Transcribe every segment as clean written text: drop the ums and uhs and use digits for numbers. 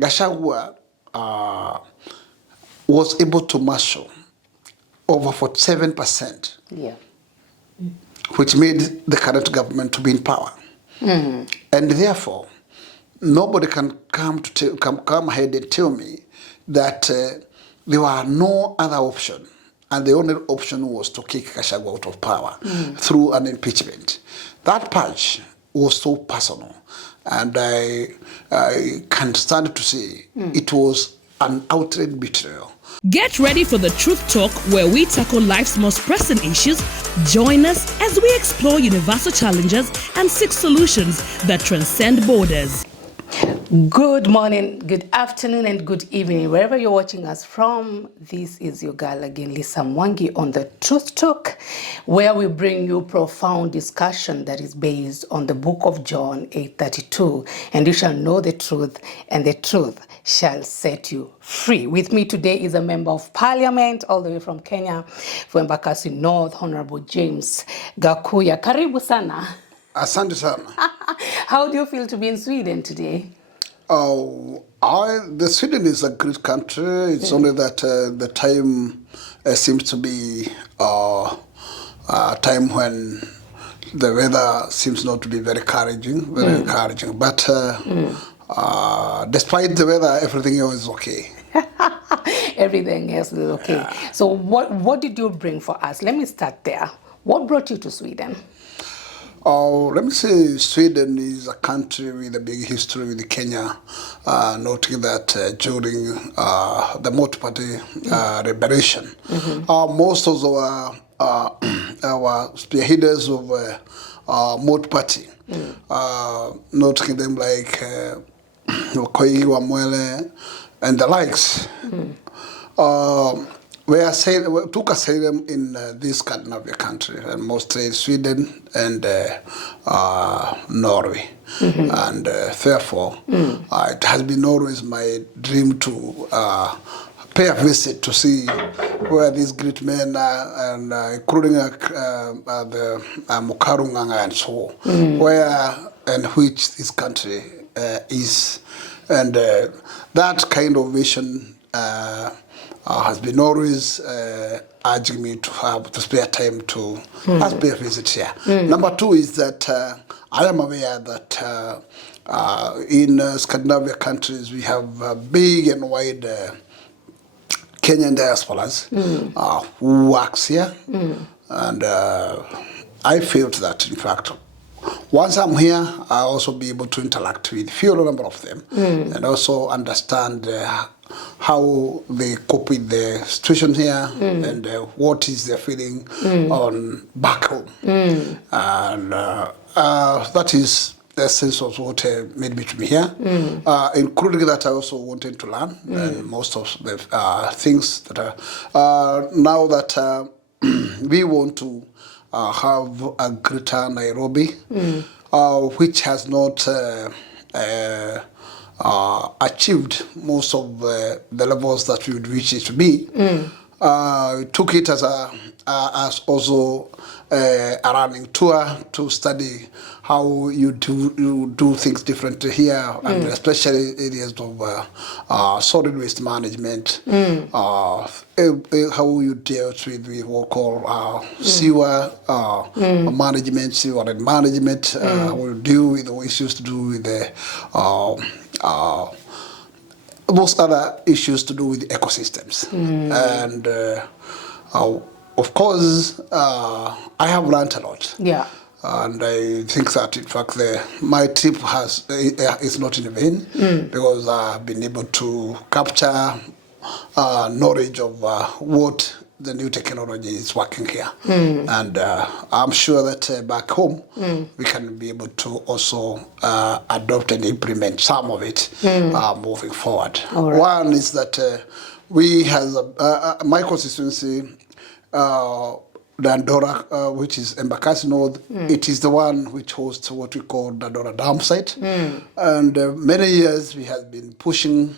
Gachagua was able to marshal over 47%, which made the current government to be in power. And therefore, nobody can come ahead and tell me that there were no other option, and the only option was to kick Gachagua out of power through an impeachment. That purge was so personal, and I can stand to say it was an outright betrayal. Get ready for the Truth Talk, where we tackle life's most pressing issues. Join us as we explore universal challenges and seek solutions that transcend borders. Good morning, good afternoon, and good evening, wherever you're watching us from. This is your girl again, Lisa Mwangi, on the Truth Talk, where we bring you profound discussion that is based on the book of John 8:32. And you shall know the truth, and the truth shall set you free. With me today is a member of parliament, all the way from Kenya, for Embakasi North, Honorable James Gakuya. Karibu sana. Asante sana. How do you feel to be in Sweden today? The Sweden is a great country. It's only that the time seems to be a time when the weather seems not to be very encouraging. But despite the weather, everything else is okay. Everything else is okay. Yeah. So what did you bring for us? Let me start there. What brought you to Sweden? Let me say Sweden is a country with a big history with Kenya, noting that during the multi-party liberation, most of our spearheaders of multi-party, noting them like Okoye, Wamwele, and the likes, took asylum in this Scandinavian country, and mostly Sweden and Norway. And therefore, it has been always my dream to pay a visit to see where these great men are, and including the Mukarunganga and so on, where and which this country is. And that kind of vision has been always urging me to spare time to pay a visit here. Number two is that I am aware that in Scandinavian countries we have big and wide Kenyan diasporas who works here. And I felt that, in fact, once I'm here, I'll also be able to interact with a few number of them and also understand how they cope with the situation here and what is their feeling on back home. And that is the essence of what made me to be here, including that I also wanted to learn and most of the things that are now that we want to have a greater Nairobi, which has not achieved most of the levels that we would wish it to be. Took it as also a running tour to study how you do things differently here, and especially areas of solid waste management, how you deal with what we call sewer management, sewer and management, how you deal with the issues to do with the those other issues to do with ecosystems. And of course, I have learned a lot. Yeah. And I think that, in fact, my trip is not in vain, because I've been able to capture knowledge of what the new technology is working here. And I'm sure that back home, we can be able to also adopt and implement some of it moving forward. Right. One is that we have my constituency, Dandora, which is Embakasi North, it is the one which hosts what we call Dandora Dam site. And many years we have been pushing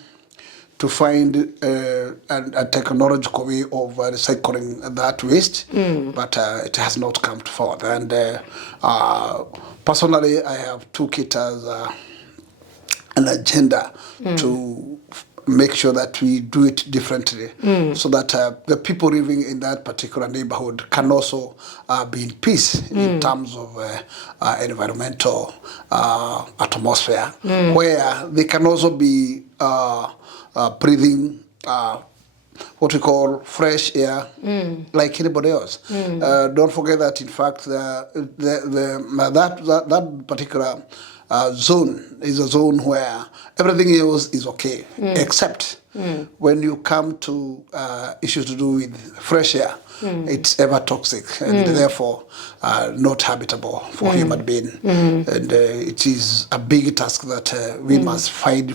to find a technological way of recycling that waste, but it has not come forward. And personally, I have took it as an agenda to make sure that we do it differently, so that the people living in that particular neighborhood can also be in peace in terms of environmental atmosphere, where they can also be breathing what we call fresh air, like anybody else. Don't forget that, in fact, that particular zone is a zone where everything else is okay, except when you come to issues to do with fresh air, it's ever toxic and therefore not habitable for human being. And it is a big task that we must find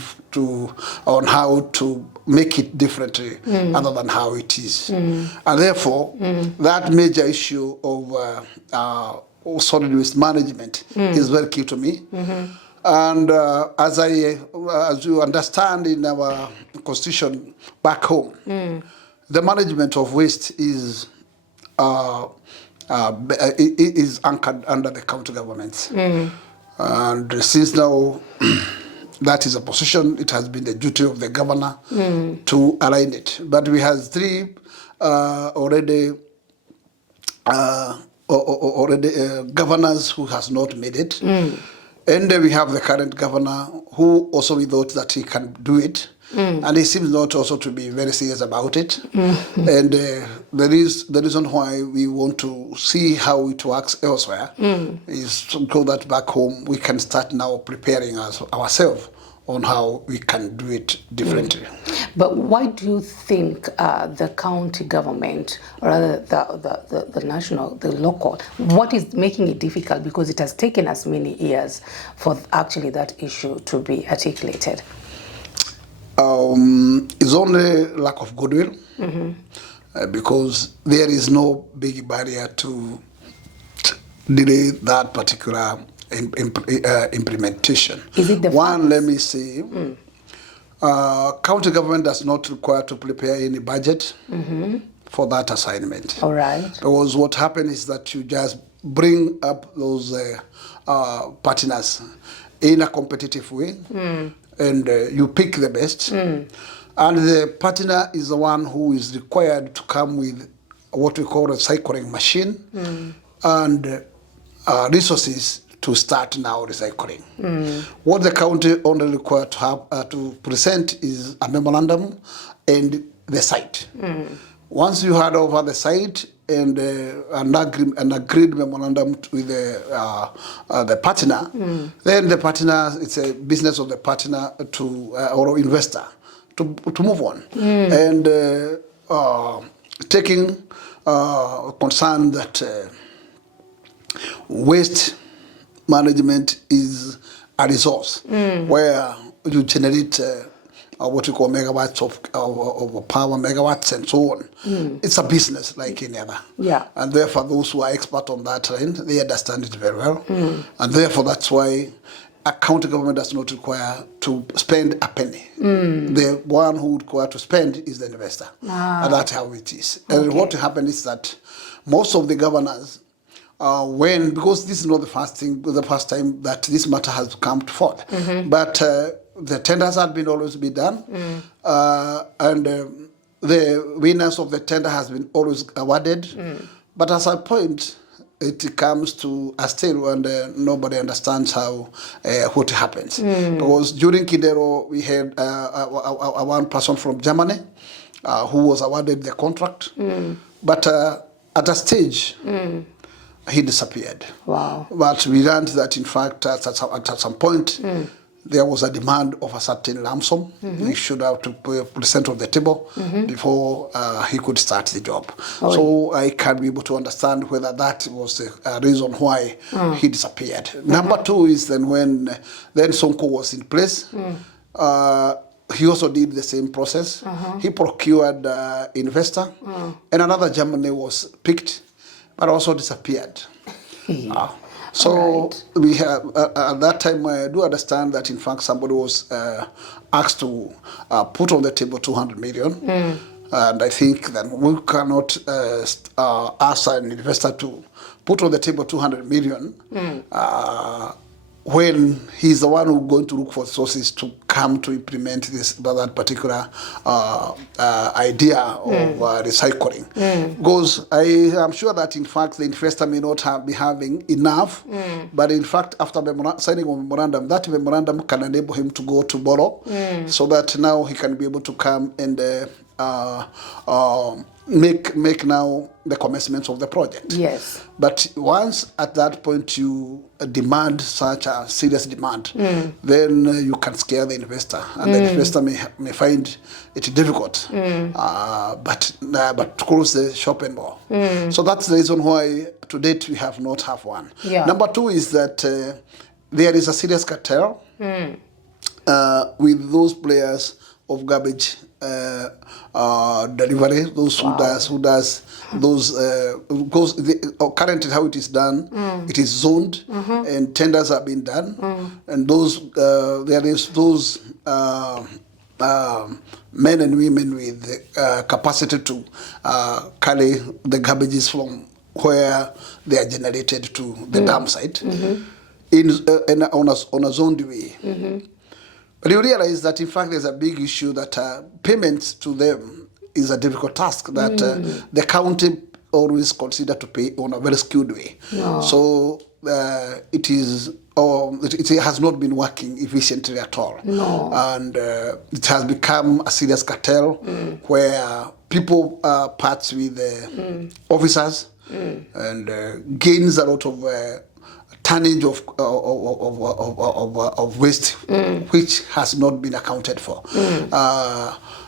on how to make it differently other than how it is. And therefore, that major issue of solid waste management is very key to me. And as you understand in our constitution back home, the management of waste is anchored under the county governments. And since now that is a position, it has been the duty of the governor to align it. But we have three already governors who has not made it. And we have the current governor who also we thought that he can do it. And he seems not also to be very serious about it. And there is the reason why we want to see how it works elsewhere is so that back home we can start now preparing ourselves on how we can do it differently. But why do you think the county government, or rather the national, the local, what is making it difficult? Because it has taken us many years for actually that issue to be articulated. It's only lack of goodwill, because there is no big barrier to delay that particular implementation. Is it the one? Let me say, county government does not require to prepare any budget for that assignment. All right. Because what happens is that you just bring up those partners in a competitive way, and you pick the best. And the partner is the one who is required to come with what we call a recycling machine and resources to start now recycling. What the county only required to have to present is a memorandum and the site. Once you hand over the site and an agreed memorandum with the partner, then the partner, it's a business of the partner to or investor to move on and taking concern that waste management is a resource where you generate what you call megawatts of power, megawatts and so on. It's a business like any other. Yeah. And therefore those who are expert on that end, they understand it very well. And therefore that's why a county government does not require to spend a penny. The one who require to spend is the investor. And that's how it is. And what happened is that most of the governors, because this is not the first time that this matter has come to forth, but the tenders had been always be done, and the winners of the tender has been always awarded. But at a point, it comes to a stage when nobody understands how what happens. Because during Kidero, we had one person from Germany who was awarded the contract, but at a stage, he disappeared. Wow. But we learned that, in fact, at some point, there was a demand of a certain lump sum. He should have to present on the table before he could start the job. So I can be able to understand whether that was the reason why he disappeared. Number two is then when Sonko was in place, he also did the same process. He procured investor, and another Germany was picked, but also disappeared. So we have at that time I do understand that in fact somebody was asked to put on the table 200 million, and I think that we cannot ask an investor to put on the table 200 million when he's the one who's going to look for sources to come to implement that particular idea of recycling. Because I am sure that, in fact, the investor may not be having enough, but in fact, after signing a memorandum, that memorandum can enable him to go to borrow, so that now he can be able to come and make now the commencement of the project. Yes. But once at that point you demand such a serious demand, then you can scare the investor, and the investor may find it difficult, but to close the shop and more. So that's the reason why to date we have not have one. Yeah. Number two is that there is a serious cartel with those players of garbage delivery, those who does those because currently how it is done, it is zoned and tenders have been done, and those there is those men and women with capacity to carry the garbages from where they are generated to the dump site on a zoned way. But you realize that, in fact, there's a big issue that payments to them is a difficult task that the county always consider to pay on a very skewed way. No. So it has not been working efficiently at all. No. And it has become a serious cartel where people part with officers and gains a lot of tonnage of waste, which has not been accounted for.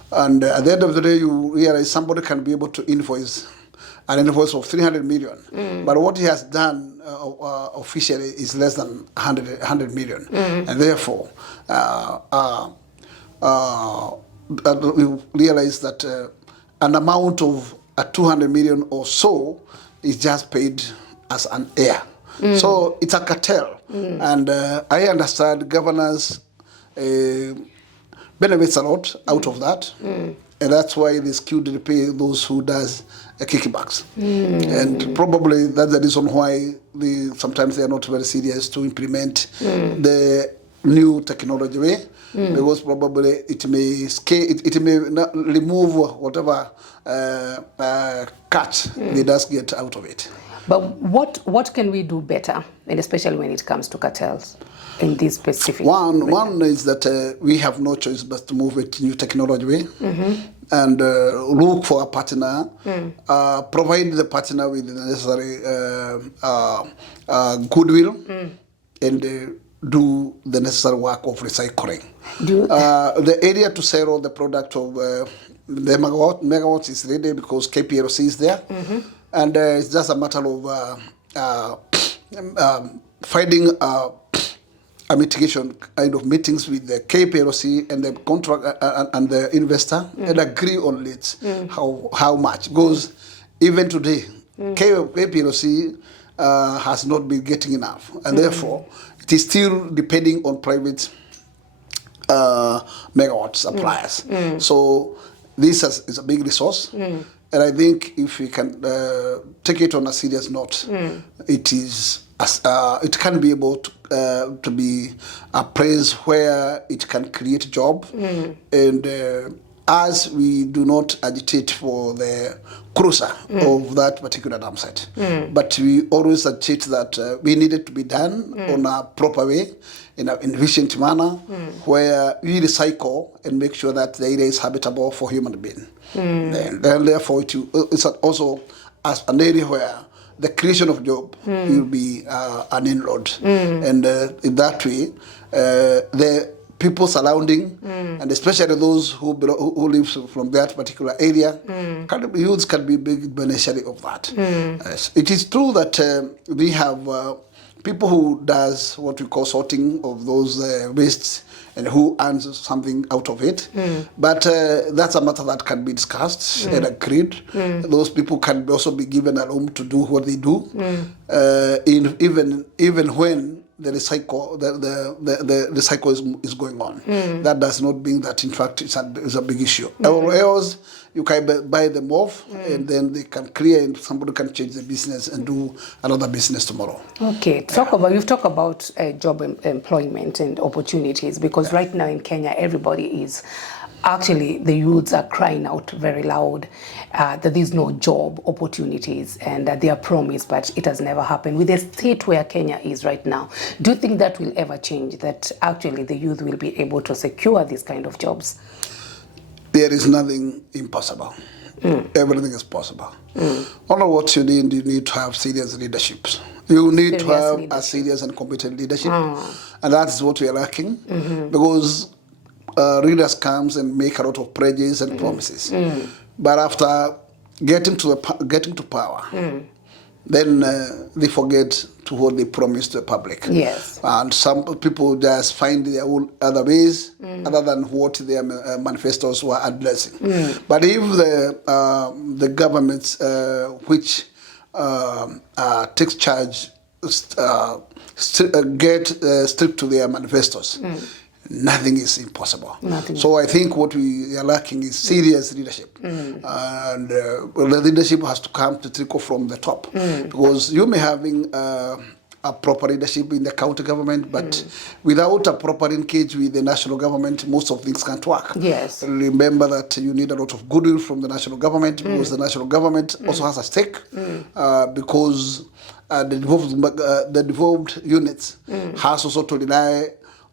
And at the end of the day, you realize somebody can be able to invoice an invoice of 300 million, but what he has done officially is less than 100 million. And therefore, we realize that an amount of 200 million or so is just paid as an heir. So it's a cartel, and I understand governors benefits a lot out of that, and that's why they skewed pay those who does kickbacks, and probably that's the reason why sometimes they are not very serious to implement the new technology way, because probably it may not remove whatever cut they does get out of it. But what can we do better, and especially when it comes to cartels in this specific One is that we have no choice but to move with new technology way, and look for a partner, provide the partner with the necessary goodwill, and do the necessary work of recycling. The area to sell the product of the megawatts is ready because KPLC is there. And it's just a matter of finding a mitigation kind of meetings with the KPLC and the contract and the investor and agree on it, how much. Because even today, KPLC has not been getting enough, and therefore it is still depending on private megawatt suppliers. So this is a big resource. And I think if we can take it on a serious note, it can be able to be a place where it can create job. And as we do not agitate for the closure of that particular dump site, but we always agitate that we need it to be done on a proper way, in an efficient manner, where we recycle and make sure that the area is habitable for human beings. And therefore, it's also as an area where the creation of job will be an inroad. And in that way, the people surrounding, and especially those who live from that particular area, youths can be big beneficiary of that. Yes. It is true that we have people who does what we call sorting of those wastes and who earns something out of it. But that's a matter that can be discussed and agreed. Those people can also be given a room to do what they do, even when the cycle is going on. That does not mean that in fact it's a big issue. Or else you can buy them off and then they can clear and somebody can change the business and do another business tomorrow. Okay, you've talked about job employment and opportunities, because right now in Kenya everybody is actually, the youths are crying out very loud that there's no job opportunities and that they are promised, but it has never happened. With the state where Kenya is right now, do you think that will ever change, that actually the youth will be able to secure these kind of jobs? There is nothing impossible. Everything is possible. Only what you need to have serious leadership. You need to have a serious and competent leadership. And that's what we are lacking, because leaders comes and make a lot of pledges and promises, but after getting to power, then they forget to what they promised to the public. Yes. And some people just find their own other ways other than what their manifestos were addressing. But if the governments which takes charge get strict to their manifestos, nothing is impossible. So I think what we are lacking is serious leadership. And the leadership has to come to trickle from the top. Because you may having a proper leadership in the county government, but without a proper linkage with the national government, most of things can't work. Yes. Remember that you need a lot of goodwill from the national government, because the national government also has a stake, because the devolved units has also to rely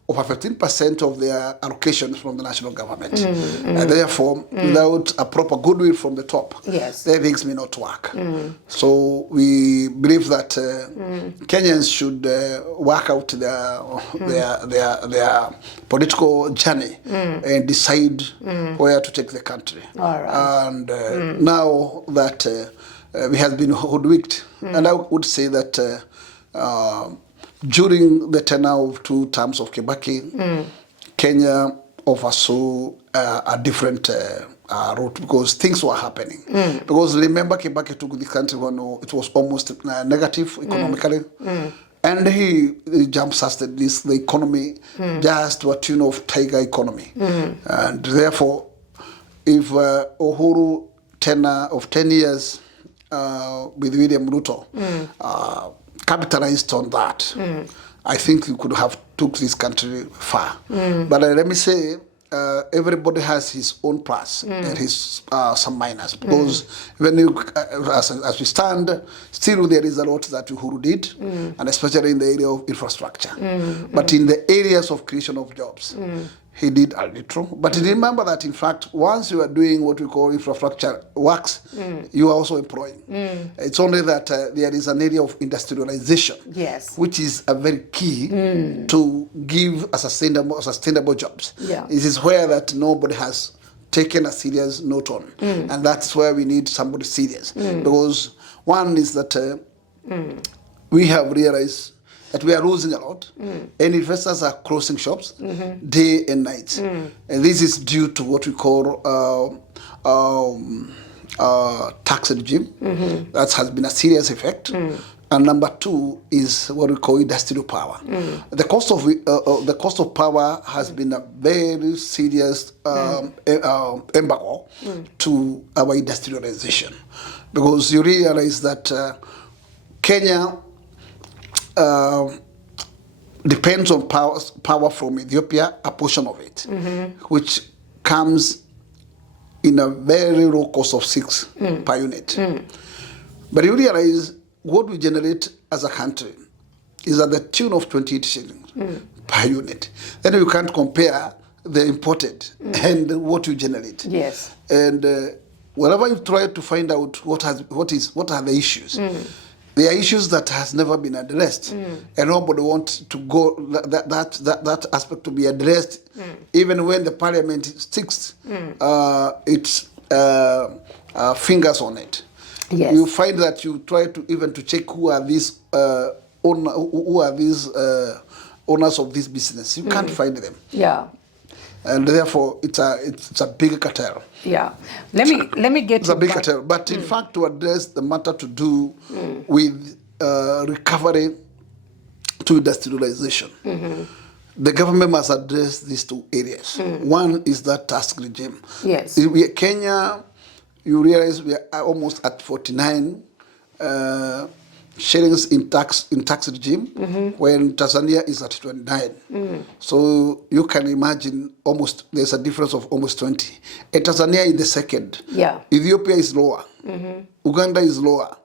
over 15% of their allocations from the national government. And therefore, without a proper goodwill from the top, their things may not work. So we believe that Kenyans should work out their political journey and decide where to take the country. All right. And now that we have been hoodwinked, and I would say that during the tenure of 2 terms of Kibaki, Kenya oversaw a different route, because things were happening. Because remember, Kibaki took the country when it was almost negative economically. And he jump-started the economy just to a tune of tiger economy. And therefore, if Uhuru tenure of 10 years with William Ruto capitalized on that, I think we could have took this country far. But let me say, everybody has his own plus and his some minus, because when you, as we stand, still there is a lot that Uhuru did, and especially in the area of infrastructure. But in the areas of creation of jobs, he did a little. But remember that, in fact, once you are doing what we call infrastructure works, you are also employing. It's only that there is an area of industrialization, which is a very key to give a sustainable jobs. This is where that nobody has taken a serious note on. And that's where we need somebody serious. Because one is that we have realized that we are losing a lot, and investors are closing shops day and night. And this is due to what we call tax regime. That has been a serious effect. And number 2 is what we call industrial power. The cost of power has been a very serious embargo to our industrialization, because you realize that Kenya depends on power from Ethiopia, a portion of it, which comes in a very low cost of 6 per unit. But you realize what we generate as a country is at the tune of 28 shillings per unit. Then you can't compare the imported and what you generate. And whenever you try to find out what are the issues, there are issues that has never been addressed, and nobody wants to go that aspect to be addressed, even when the parliament sticks its fingers on it. You find that you try to even to check who are these owners of this business. You can't find them. And therefore, it's a big cartel. Let me get it's a big cartel. But in fact, to address the matter to do with recovery to industrialization. The government must address these two areas. One is that tax regime. Yes. Kenya, you realize we are almost at 49 shillings in tax regime, when Tanzania is at 29. So you can imagine there's a difference of almost 20. And Tanzania is the second. Yeah. Ethiopia is lower. Uganda is lower.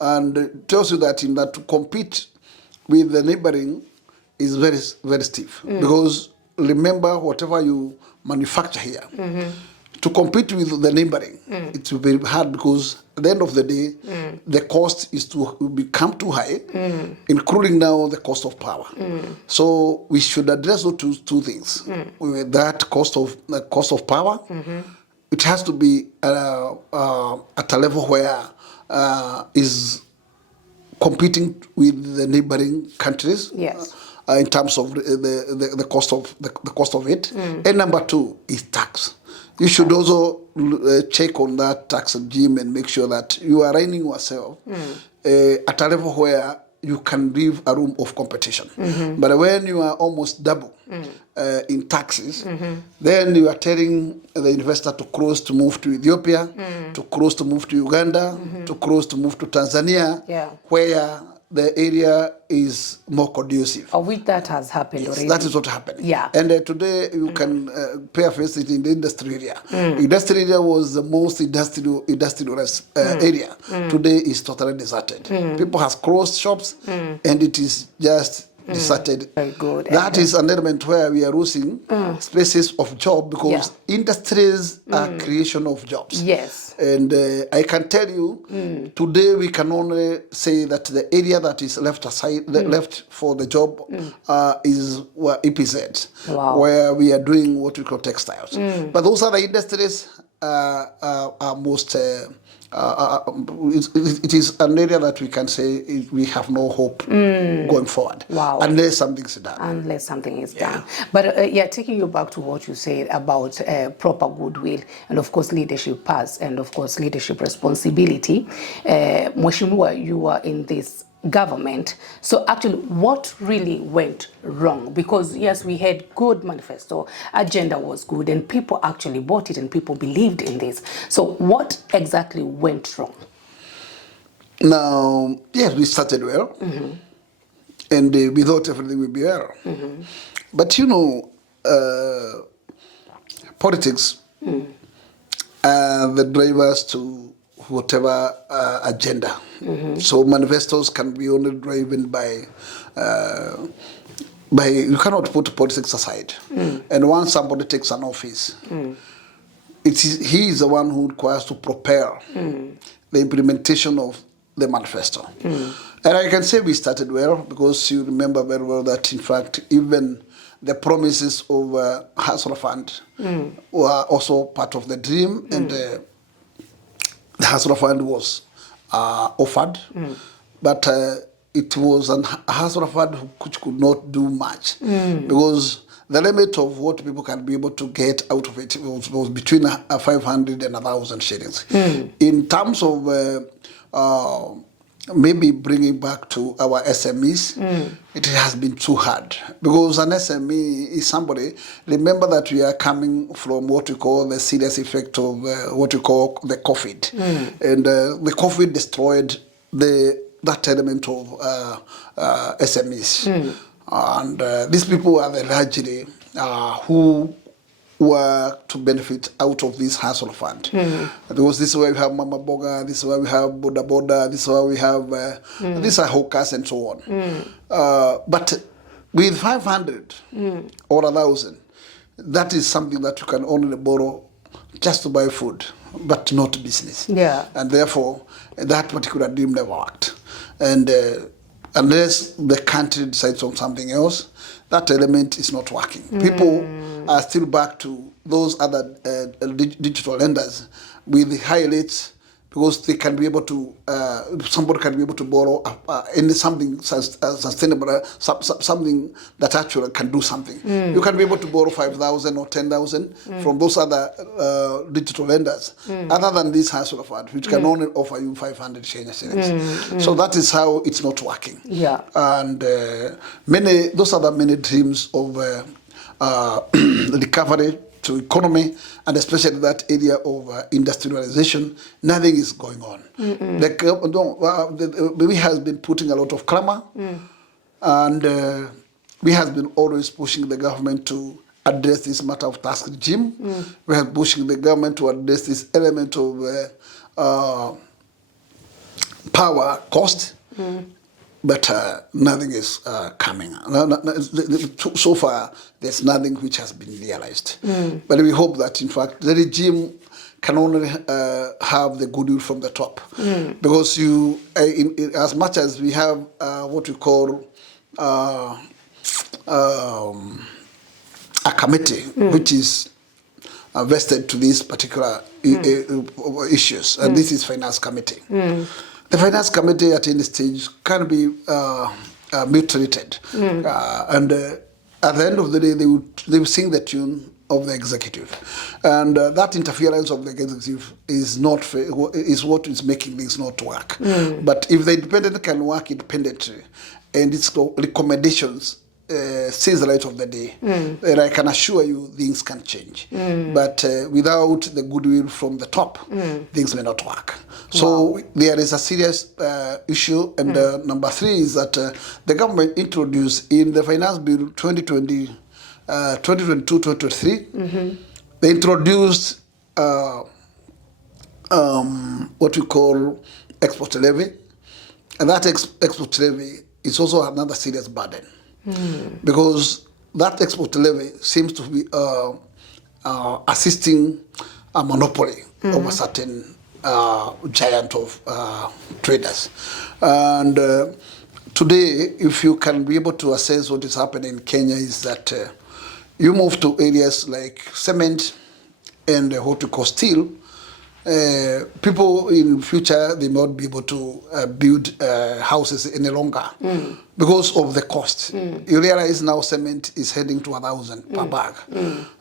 And it tells you that to compete with the neighboring is very, very stiff. Because remember, whatever you manufacture here, to compete with the neighboring, it will be hard, because at the end of the day, the cost is to become too high, including now the cost of power. So we should address those two things. With that cost of power, it has to be at a level where is competing with the neighboring countries. Yes. In terms of the cost of it. And number two is tax. You should also check on that tax regime and make sure that you are running yourself at a level where you can leave a room of competition. But when you are almost double in taxes, then you are telling the investor to cross to move to Ethiopia, to cross to move to Uganda, to cross to move to Tanzania, where the area is more conducive. Of which that has happened already. That is what happened. Yeah. And today you can pay a visit in the industry area. Industry area was the most industrial area. Today is totally deserted. People have closed shops, and it is just deserted. Very good. That is an element where we are losing spaces of job, because industries are creation of jobs. Yes. And I can tell you, today we can only say that the area that is left aside, left for the job, is EPZ, where we are doing what we call textiles. But those other industries are most. It is an area that we can say we have no hope going forward, unless something is done. Unless something is done. But taking you back to what you said about proper goodwill, and of course leadership pass, and of course leadership responsibility. Mheshimiwa, you are in this government. So actually, what really went wrong? Because yes, we had good manifesto, agenda was good, and people actually bought it, and people believed in this. So what exactly went wrong? Now, yes, we started well, and we thought everything would be well. But you know, politics are the drivers to whatever agenda. So manifestos can be only driven by you cannot put politics aside. And once somebody takes an office, he is the one who requires to prepare the implementation of the manifesto. And I can say we started well, because you remember very well that in fact even the promises of Hustler Fund were also part of the dream, and the Hustler Fund was offered, but it was a Hustler Fund which could not do much, because the limit of what people can be able to get out of it was between 500 and 1,000 shillings. In terms of maybe bringing back to our SMEs, it has been too hard, because an SME is somebody, remember that we are coming from what we call the serious effect of what we call the COVID. And the COVID destroyed that element of SMEs. And these people are the largely who were to benefit out of this Hustler Fund. Because this is where we have Mama Boga, this is where we have Boda Boda, this is where we have, these are hawkers and so on. But with 500 or 1,000, that is something that you can only borrow just to buy food, but not business. And therefore, that particular dream never worked. And unless the country decides on something else, that element is not working. People are still back to those other digital lenders with the high rates because they can be able to, somebody can be able to borrow in something sustainable, something that actually can do something. You can be able to borrow 5,000 or 10,000 from those other digital lenders, other than this household fund, which can only offer you 500 shillings. So that is how it's not working. Yeah. And those are the many dreams of recovery to economy, and especially that area of industrialization. Nothing is going on. We have been putting a lot of clamor, and we have been always pushing the government to address this matter of tax regime. We are pushing the government to address this element of power cost. But nothing is coming. So far, there's nothing which has been realized. But we hope that, in fact, the regime can only have the goodwill from the top. Because as much as we have what we call a committee, which is vested to these particular issues, and this is Finance Committee. The Finance Committee at any stage can be mutilated. And at the end of the day, they will sing the tune of the executive. And that interference of the executive is what is making things not work. But if the independent can work independently, and its recommendations sees the light of the day, and I can assure you things can change. But without the goodwill from the top, things may not work. So there is a serious issue. And number three is that the government introduced in the Finance Bill 2022-2023, they introduced what we call export levy. And that export levy is also another serious burden. Because that export levy seems to be assisting a monopoly of a certain giant of traders. And today, if you can be able to assess what is happening in Kenya, is that you move to areas like cement and what we call steel, people in future, they may not be able to build houses any longer because of the cost. You realize now cement is heading to 1,000 per bag.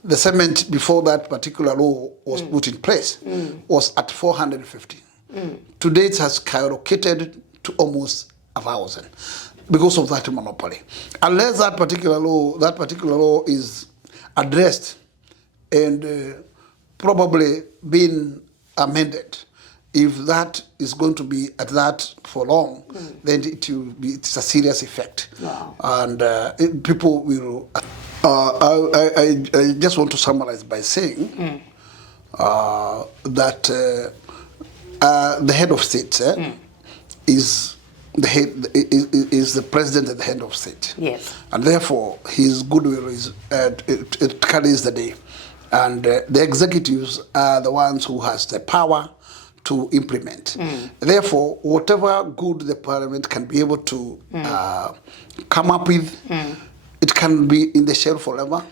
The cement before that particular law was put in place was at 450. Today it has skyrocketed to almost 1,000 because of that monopoly. Unless that particular law is addressed and probably been amended, if that is going to be at that for long, then it's a serious effect. And people will. I just want to summarize by saying that the head of state is the president at the head of state. Yes. And therefore, his goodwill it carries the day. And the executives are the ones who has the power to implement. Therefore, whatever good the parliament can be able to come up with, it can be in the shell forever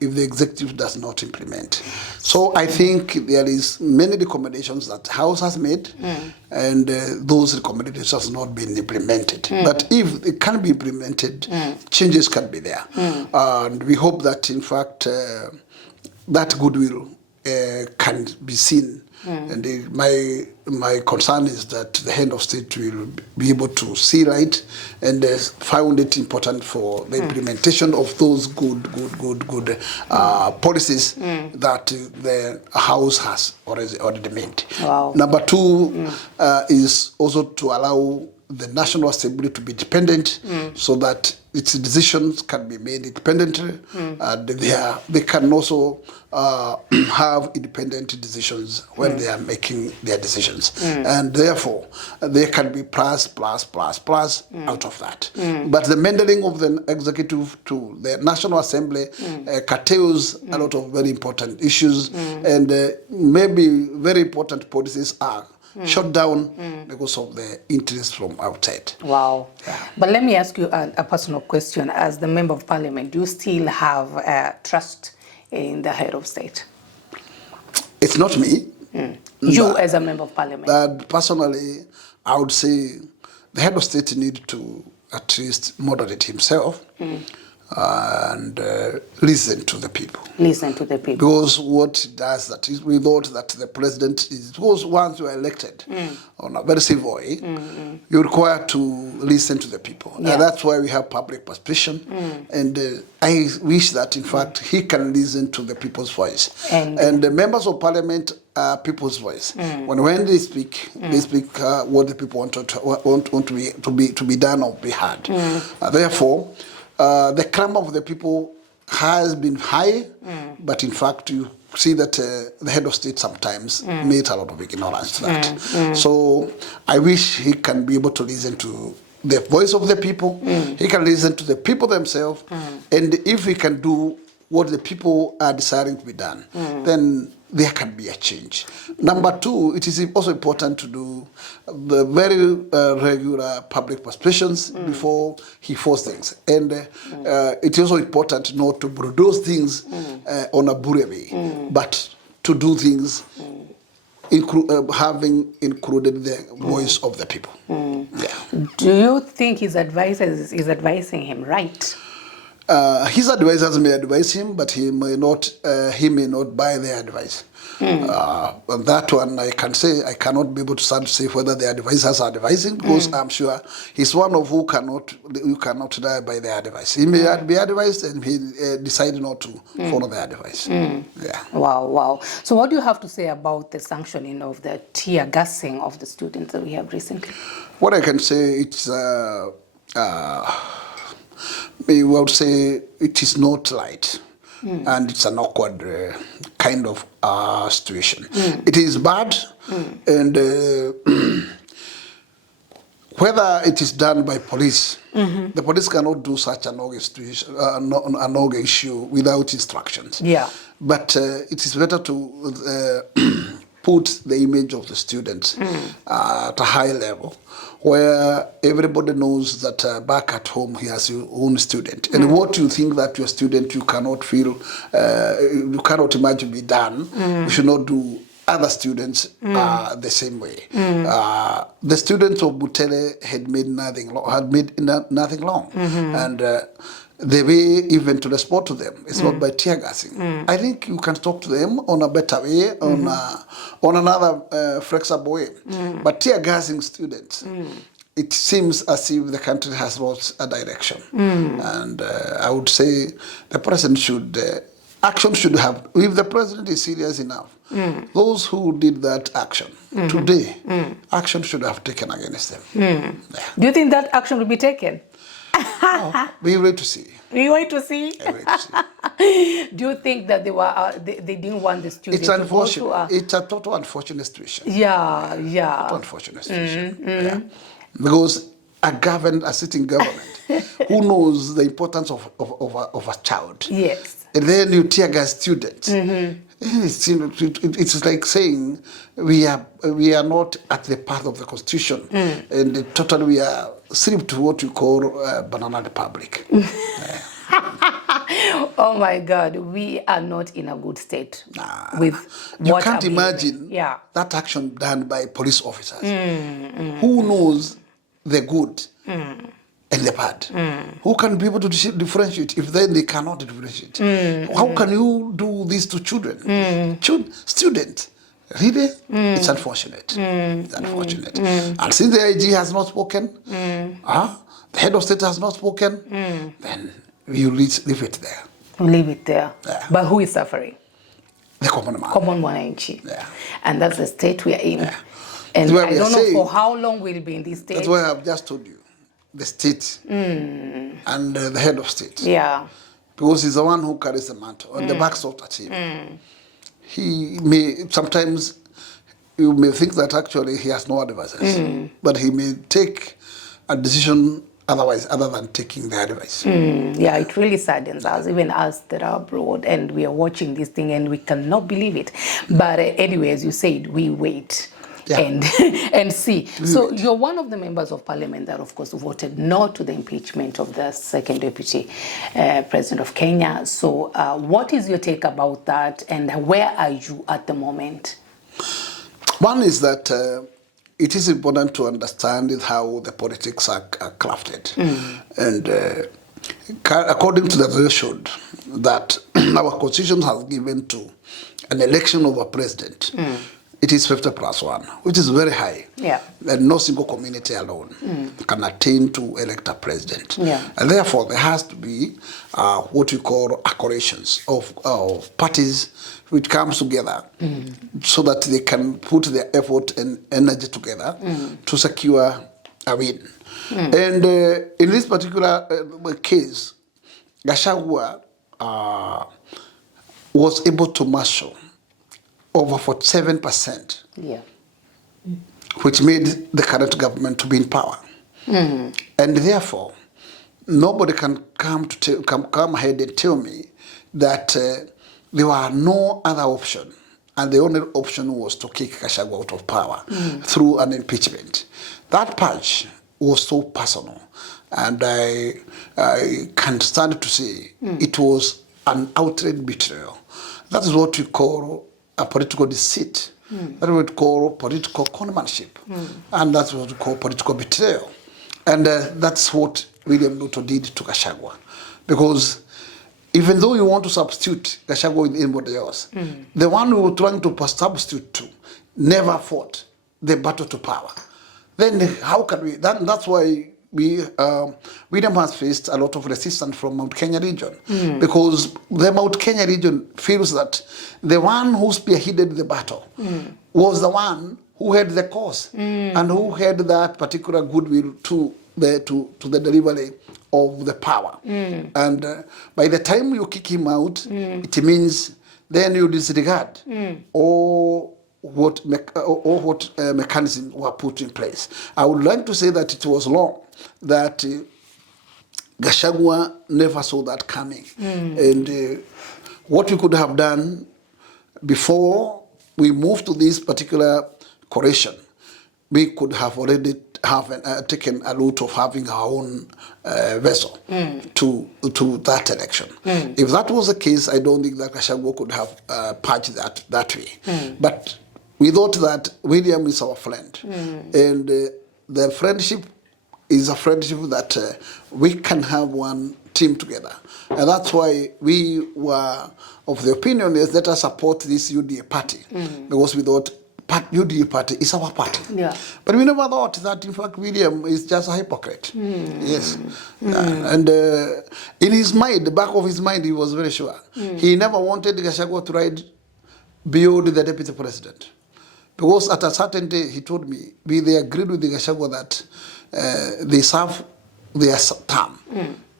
if the executive does not implement. So I think there is many recommendations that House has made, and those recommendations has not been implemented. But if it can be implemented, changes can be there. And we hope that, in fact, that goodwill can be seen. And my concern is that the head of state will be able to see light and found it important for the implementation of those good policies that the House has already made. Number two is also to allow the National Assembly to be independent so that its decisions can be made independently, and they can also have independent decisions when they are making their decisions. And therefore, there can be plus out of that. But the meddling of the executive to the National Assembly curtails a lot of very important issues, and maybe very important policies are shut down because of the interest from outside. Wow. Yeah. But let me ask you a personal question. As the Member of Parliament, do you still have trust in the head of state? It's not me. You as a member of parliament? That personally, I would say the head of state need to at least moderate himself and listen to the people. Listen to the people. Because what it does that is, we thought that the president is, because once you are elected on a very civil way, you're required to listen to the people. Yeah. And that's why we have public participation. And I wish that, in fact, he can listen to the people's voice. And the members of parliament are people's voice. When they speak what the people want to be done or be heard. Therefore, the clamor of the people has been high, but in fact you see that the head of state sometimes made a lot of ignorance to that. So I wish he can be able to listen to the voice of the people, he can listen to the people themselves, and if he can do what the people are desiring to be done, then there can be a change. Number two, it is also important to do the very regular public participations before he forces things. And it is also important not to bulldoze things on a bureau way, but to do things having included the voice of the people. Yeah. Do you think his advisors is advising him right? His advisors may advise him, but he may not buy their advice. That one I can say, I cannot be able to say whether the advisors are advising, because I'm sure he's one of who cannot die by their advice. He may be advised and he decide not to follow the advice. Yeah. Wow. So what do you have to say about the sanctioning of the tear gassing of the students that we have recently? What I can say, it's we would say it is not light, and it's an awkward kind of situation. It is bad, and whether it is done by police, the police cannot do such an issue without instructions. Yeah. But it is better to put the image of the students at a high level, where everybody knows that back at home he has your own student. And what you think that your student you cannot feel, you cannot imagine be done, you should not do other students the same way. The students of Butere had made nothing wrong. And the way even to respond to them is not by tear gassing. I think you can talk to them on a better way, on another flexible way. But tear gassing students, it seems as if the country has lost a direction. And I would say the president should, action should have, if the president is serious enough, those who did that action today, action should have taken against them. Yeah. Do you think that action will be taken? We wait to see. We wait to see. Do you think that they didn't want the students? It's unfortunate. It's a total unfortunate situation. Yeah. Total unfortunate situation. Yeah. Because a sitting government who knows the importance of a child. Yes. And then you tear gas students. It's like saying we are not at the path of the Constitution, and totally we are stripped to what you call banana republic. Oh my God, we are not in a good state with you what can't imagine that action done by police officers who knows the good and the bad. Who can be able to differentiate if then they cannot differentiate? How can you do this to children? Students. Really? It's unfortunate. It's unfortunate. And since the IG has not spoken, the head of state has not spoken, then you leave it there. Leave it there. Yeah. But who is suffering? The common man. Common mwananchi. Yeah. And that's the state we are in. Yeah. And I don't know for how long we'll be in this state. That's why I've just told you. The state and the head of state. Yeah. Because he's the one who carries the mantle on the backs of the team. He may, sometimes you may think that actually he has no advisors, but he may take a decision otherwise, other than taking the advice. Yeah, it really saddens us, even us that are abroad, and we are watching this thing and we cannot believe it. But anyway, as you said, we wait. Yeah. And see. So you're one of the members of parliament that, of course, voted no to the impeachment of the second deputy president of Kenya. So what is your take about that, and where are you at the moment? One is that it is important to understand how the politics are crafted. And according to the threshold that our constitution has given to an election of a president, it is 50+1, which is very high. Yeah. And no single community alone can attain to elect a president. Yeah. And therefore, there has to be what we call accollations of parties which comes together so that they can put their effort and energy together to secure a win. And in this particular case, Gachagua was able to marshal over 47%, which made the current government to be in power. And therefore, nobody can come ahead and tell me that there were no other option, and the only option was to kick Gachagua out of power through an impeachment. That purge was so personal, and I can stand to say it was an outright betrayal. That is what we call a political deceit. That is what we call political conmanship. And that's what we call political betrayal. And that's what William Ruto did to Gachagua. Because even though you want to substitute Gachagua with anybody else, the one who was trying to substitute to never fought the battle to power. Then how can we? That's why William has faced a lot of resistance from Mount Kenya region, because the Mount Kenya region feels that the one who spearheaded the battle was the one who had the cause and who had that particular goodwill to the delivery of the power. And by the time you kick him out, it means then you disregard what mechanisms were put in place. I would like to say that it was long that Gachagua never saw that coming. And what we could have done before we moved to this particular coalition, we could have already taken a route of having our own vessel to that election. If that was the case, I don't think that Gachagua could have purged that way. But we thought that William is our friend, and the friendship is a friendship that we can have one team together. And that's why we were of the opinion is let us support this UDA party, because we thought UDA party is our party. Yeah. But we never thought that, in fact, William is just a hypocrite. Yes. And in his mind, the back of his mind, he was very sure. He never wanted Gachagua to ride beyond the deputy president. Because at a certain day, he told me, they agreed with the Gachagua that they serve their term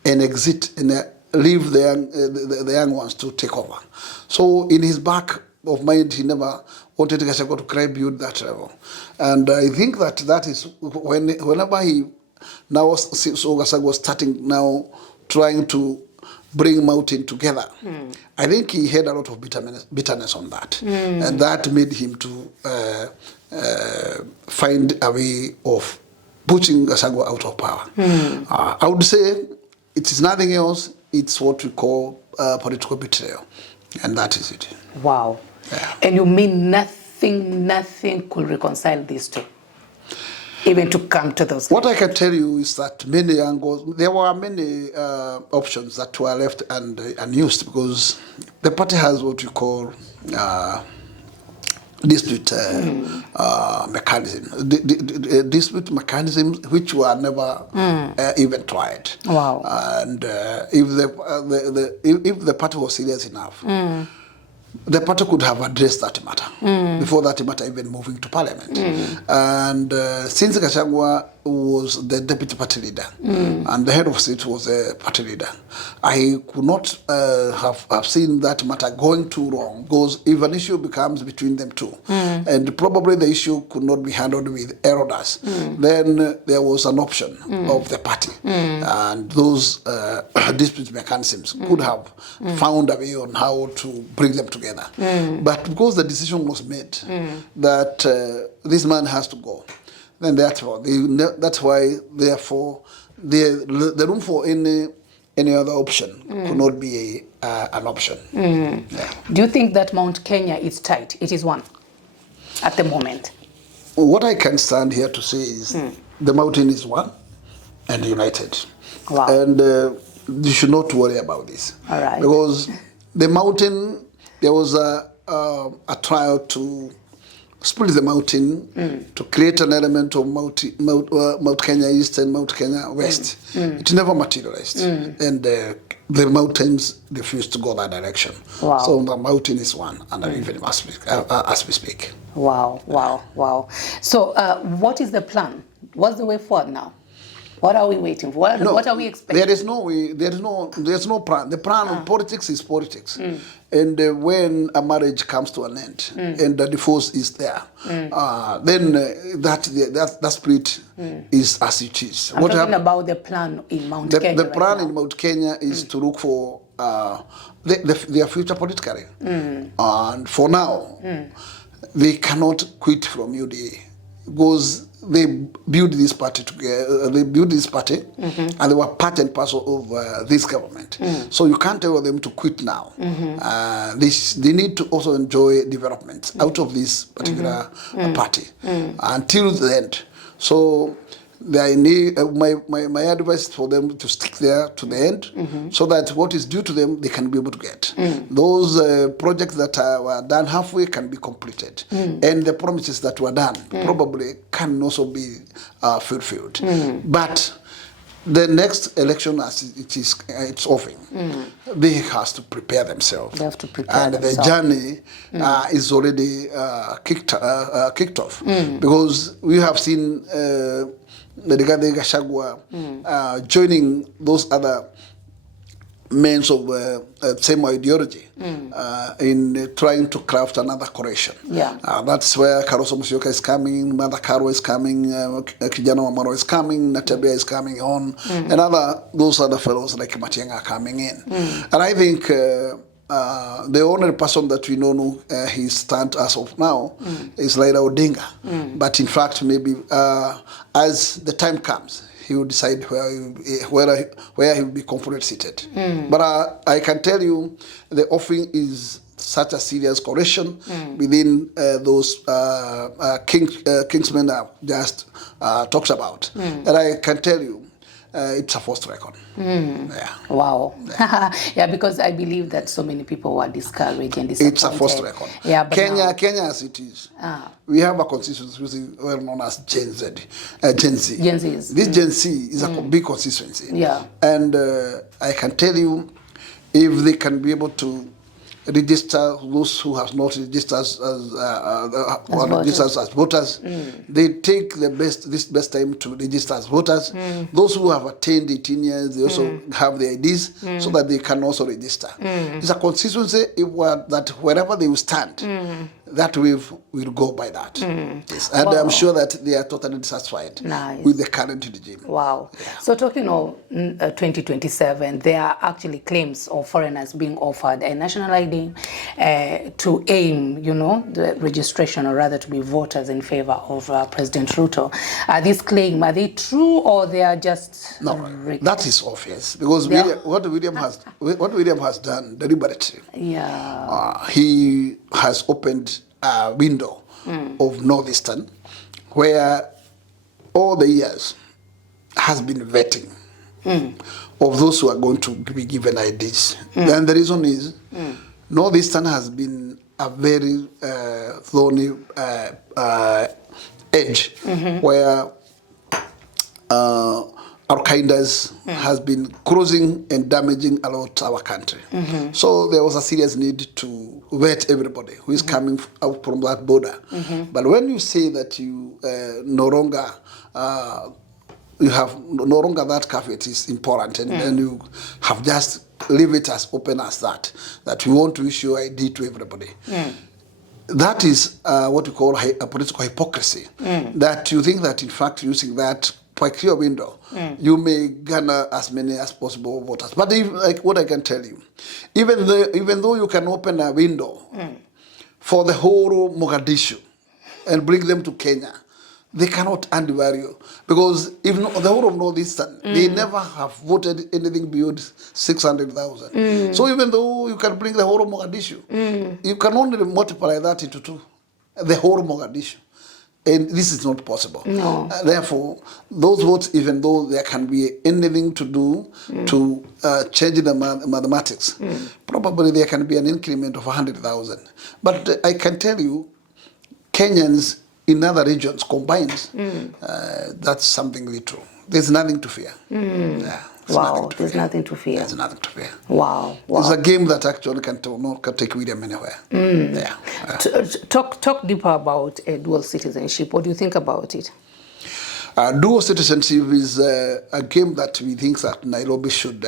and exit and leave the young ones to take over. So in his back of mind, he never wanted Gachagua to cry beyond that level. And I think that is whenever he now so Gachagua starting now trying to bring Mountain together, I think he had a lot of bitterness on that. And that made him to find a way of pushing Gachagua out of power. I would say it is nothing else. It's what we call political betrayal. And that is it. Wow. Yeah. And you mean nothing could reconcile these two, even to come to those? What I can tell you is that there were many options that were left unused, because the party has what you call dispute mechanism, dispute mechanisms which were never even tried. Wow! And if the party was serious enough, the party could have addressed that matter before that matter even moving to parliament. And since Gachagua was the deputy party leader and the head of state was the party leader, I could not have seen that matter going too wrong, because if an issue becomes between them two, and probably the issue could not be handled with elders, then there was an option of the party, and those dispute mechanisms could have found a way on how to bring them together. But because the decision was made that this man has to go, then that's why therefore the room for any other option could not be an option. Yeah. Do you think that Mount Kenya is tight? It is one. at the moment? What I can stand here to say is the mountain is one and united. Wow. And you should not worry about this. All right. Because the mountain, there was a trial to split the mountain to create an element of Mount Kenya East and Mount Kenya West. It never materialized. And the mountains refused to go that direction. Wow. So the mountain is one, and even as we speak. Wow, wow, wow. So what is the plan? What's the way forward now? What are we waiting for? What are we expecting? There is no way. There's no plan. The plan of politics is politics, and when a marriage comes to an end and the divorce is there, then that split is as it is. I'm talking about the plan in Mount Kenya. The plan in Mount Kenya is to look for their future politically, and for now, they cannot quit from UDA because they built this party together. They built this party, and they were part and parcel of this government. So you can't tell them to quit now. They need to also enjoy development out of this particular party until the end. So they need my advice for them to stick there to the end, so that what is due to them they can be able to get. Those projects that were done halfway can be completed, and the promises that were done probably can also be fulfilled. But the next election, as it's offering, they have to prepare themselves. They have to prepare themselves. The journey is already kicked off, because we have seen the Gachagua joining those other men of same ideology in trying to craft another coalition. That's where Karoso Musyoka is coming, Mother Karo is coming, Kijana Wamaro is coming, Natabia is coming on, and those other fellows like Matiang'i are coming in. And I think the only person that we know his stand as of now is Raila Odinga. But in fact, maybe as the time comes, he will decide where he will be comfortably seated. But I can tell you, the offering is such a serious coalition within those kingsmen I've just talked about. And I can tell you, it's a first record. Wow. Because I believe that so many people were discouraged and disappointed. It's a first record. But Kenya as it is, we have a constituency well known as Gen Z. Gen Z. This Gen Z is a big constituency. And I can tell you, if they can be able to register those who have not registered as voters, they take this best time to register as voters. Those who have attained 18 years, they also have the IDs so that they can also register. It's a constituency that wherever they will stand, that wave will go by that. Yes. And I'm sure that they are totally satisfied with the current regime. So talking of 2027, there are actually claims of foreigners being offered a national ID to aim, the registration, or rather to be voters in favor of President Ruto. These claims, are they true, or they are just... No, that is obvious, because what William has done deliberately, he has opened a window of Northeastern, where all the years has been vetting of those who are going to be given IDs. And the reason is, Northeastern has been a very thorny edge where Al-Qaeda's has been cruising and damaging a lot our country. So there was a serious need to vet everybody who is coming out from that border. But when you say that you no longer that caveat is important, and you have just leave it as open as that we want to issue ID to everybody. That is what we call a political hypocrisy. That you think that in fact using that clear window, you may garner as many as possible voters. But like what I can tell you, even though you can open a window for the whole Mogadishu and bring them to Kenya, they cannot add value, because even the whole of Northeastern, they never have voted anything beyond 600,000. So even though you can bring the whole of Mogadishu, you can only multiply that into 2. the whole Mogadishu. And this is not possible. No. Therefore, those votes, even though there can be anything to do to change the mathematics, probably there can be an increment of 100,000. But I can tell you, Kenyans in other regions combined, that's something little. There's nothing to fear. Yeah, wow, there's nothing to fear. There's nothing to fear. Wow. It's a game that actually can take William anywhere. Yeah. Talk deeper about dual citizenship. What do you think about it? Dual citizenship is a game that we think that Nairobi should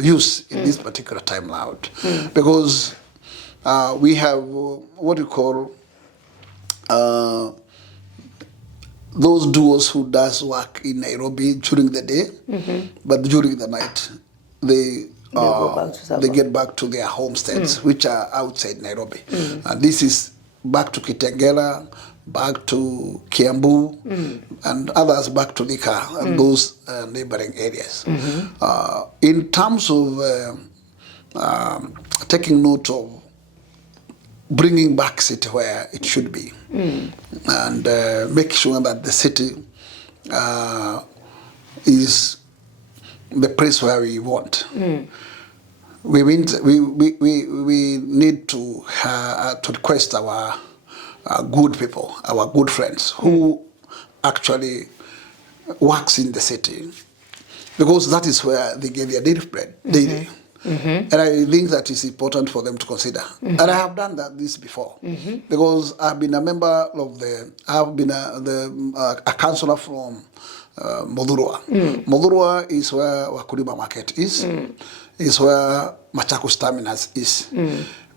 use in this particular time out. Because we have what you call those duos who does work in Nairobi during the day, but during the night they get back to their homesteads, which are outside Nairobi. And this is back to Kitengela, back to Kiambu, and others back to Lika and those neighboring areas. In terms of taking note of bringing back city where it should be, and make sure that the city is the place where we want. We need to request our good people, our good friends who actually works in the city, because that is where they get their daily bread daily. And I think that is important for them to consider. And I have done this before, because I've been a member of I've been a councillor from Modhurwa. Modhurwa is where Wakulima Market is where Machakos Terminus is.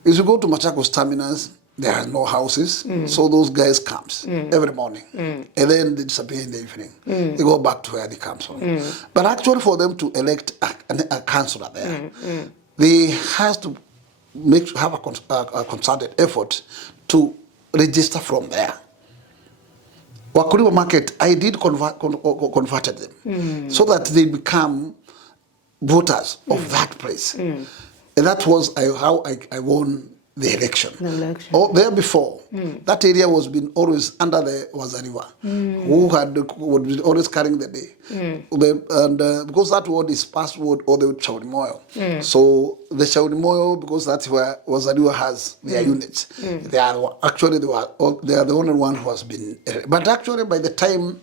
If you go to Machakos Terminus, there are no houses, so those guys comes every morning, and then they disappear in the evening. They go back to where they come from. But actually, for them to elect a councillor there, they has to have a concerted effort to register from there. Wakulima Market, I did converted them so that they become voters of that place, and that was how I won the election. There before, that area was been always under the Wazariwa, who would be always carrying the day. Because that word is password or the Chaudimoyo. So the Chaudimoyo, because that's where Wazariwa has their units. They are the only one who has been. But actually, by the time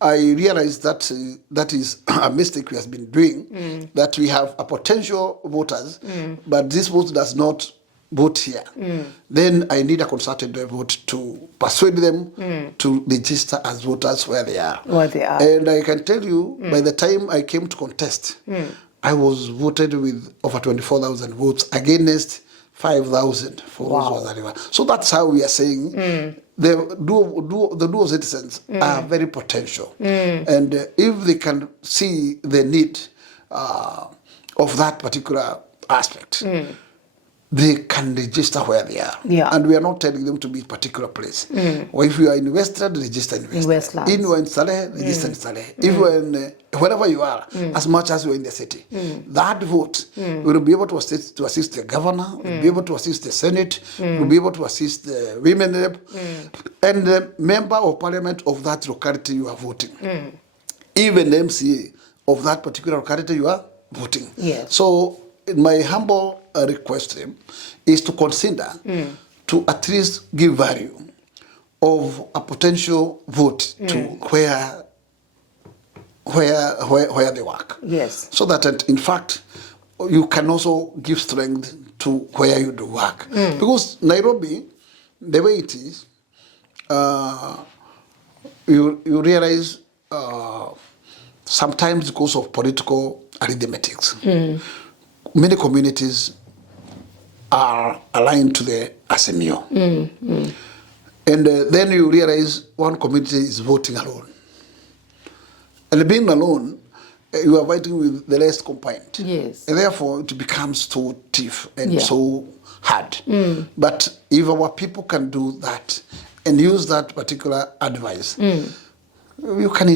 I realized that that is a mistake we have been doing, that we have a potential voters, but this vote does not vote here. Then I need a concerted vote to persuade them to register as voters where they are. And I can tell you, by the time I came to contest, I was voted with over 24,000 votes against 5,000 for Wazariwa. So that's how we are saying the dual citizens are very potential. And if they can see the need of that particular aspect, they can register where they are. And we are not telling them to be a particular place. Or if you are in Westland, register in Westland. If you are in Saleh, register in Saleh. If you are in wherever you are, as much as you are in the city, that vote will be able to assist the governor, will be able to assist the Senate, will be able to assist the women rep, and the member of parliament of that locality you are voting. Even the MCA of that particular locality you are voting. So my humble request is to consider to at least give value of a potential vote to where they work. So that in fact you can also give strength to where you do work. Because Nairobi, the way it is, you realize sometimes because of political arithmetics, many communities are aligned to the Asemio. And then you realize one community is voting alone. And being alone, you are fighting with the less compliant. And therefore, it becomes so stiff and so hard. But if our people can do that and use that particular advice, you can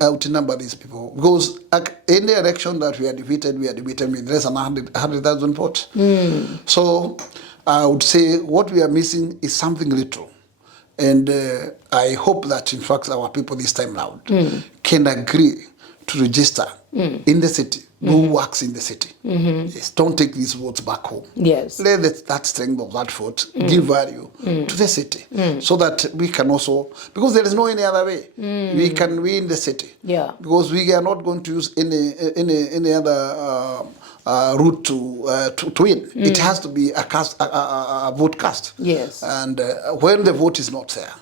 outnumber these people. Because in the election that we are defeated with less than 100,000 votes. So I would say what we are missing is something little. And I hope that, in fact, our people this time round can agree to register in the city, who works in the city. Yes, don't take these votes back home. Yes. Let that strength of that vote give value to the city, so that we can also, because there is no any other way, we can win the city. Yeah. Because we are not going to use any other route to win. It has to be a vote cast. Yes. And when the vote is not there,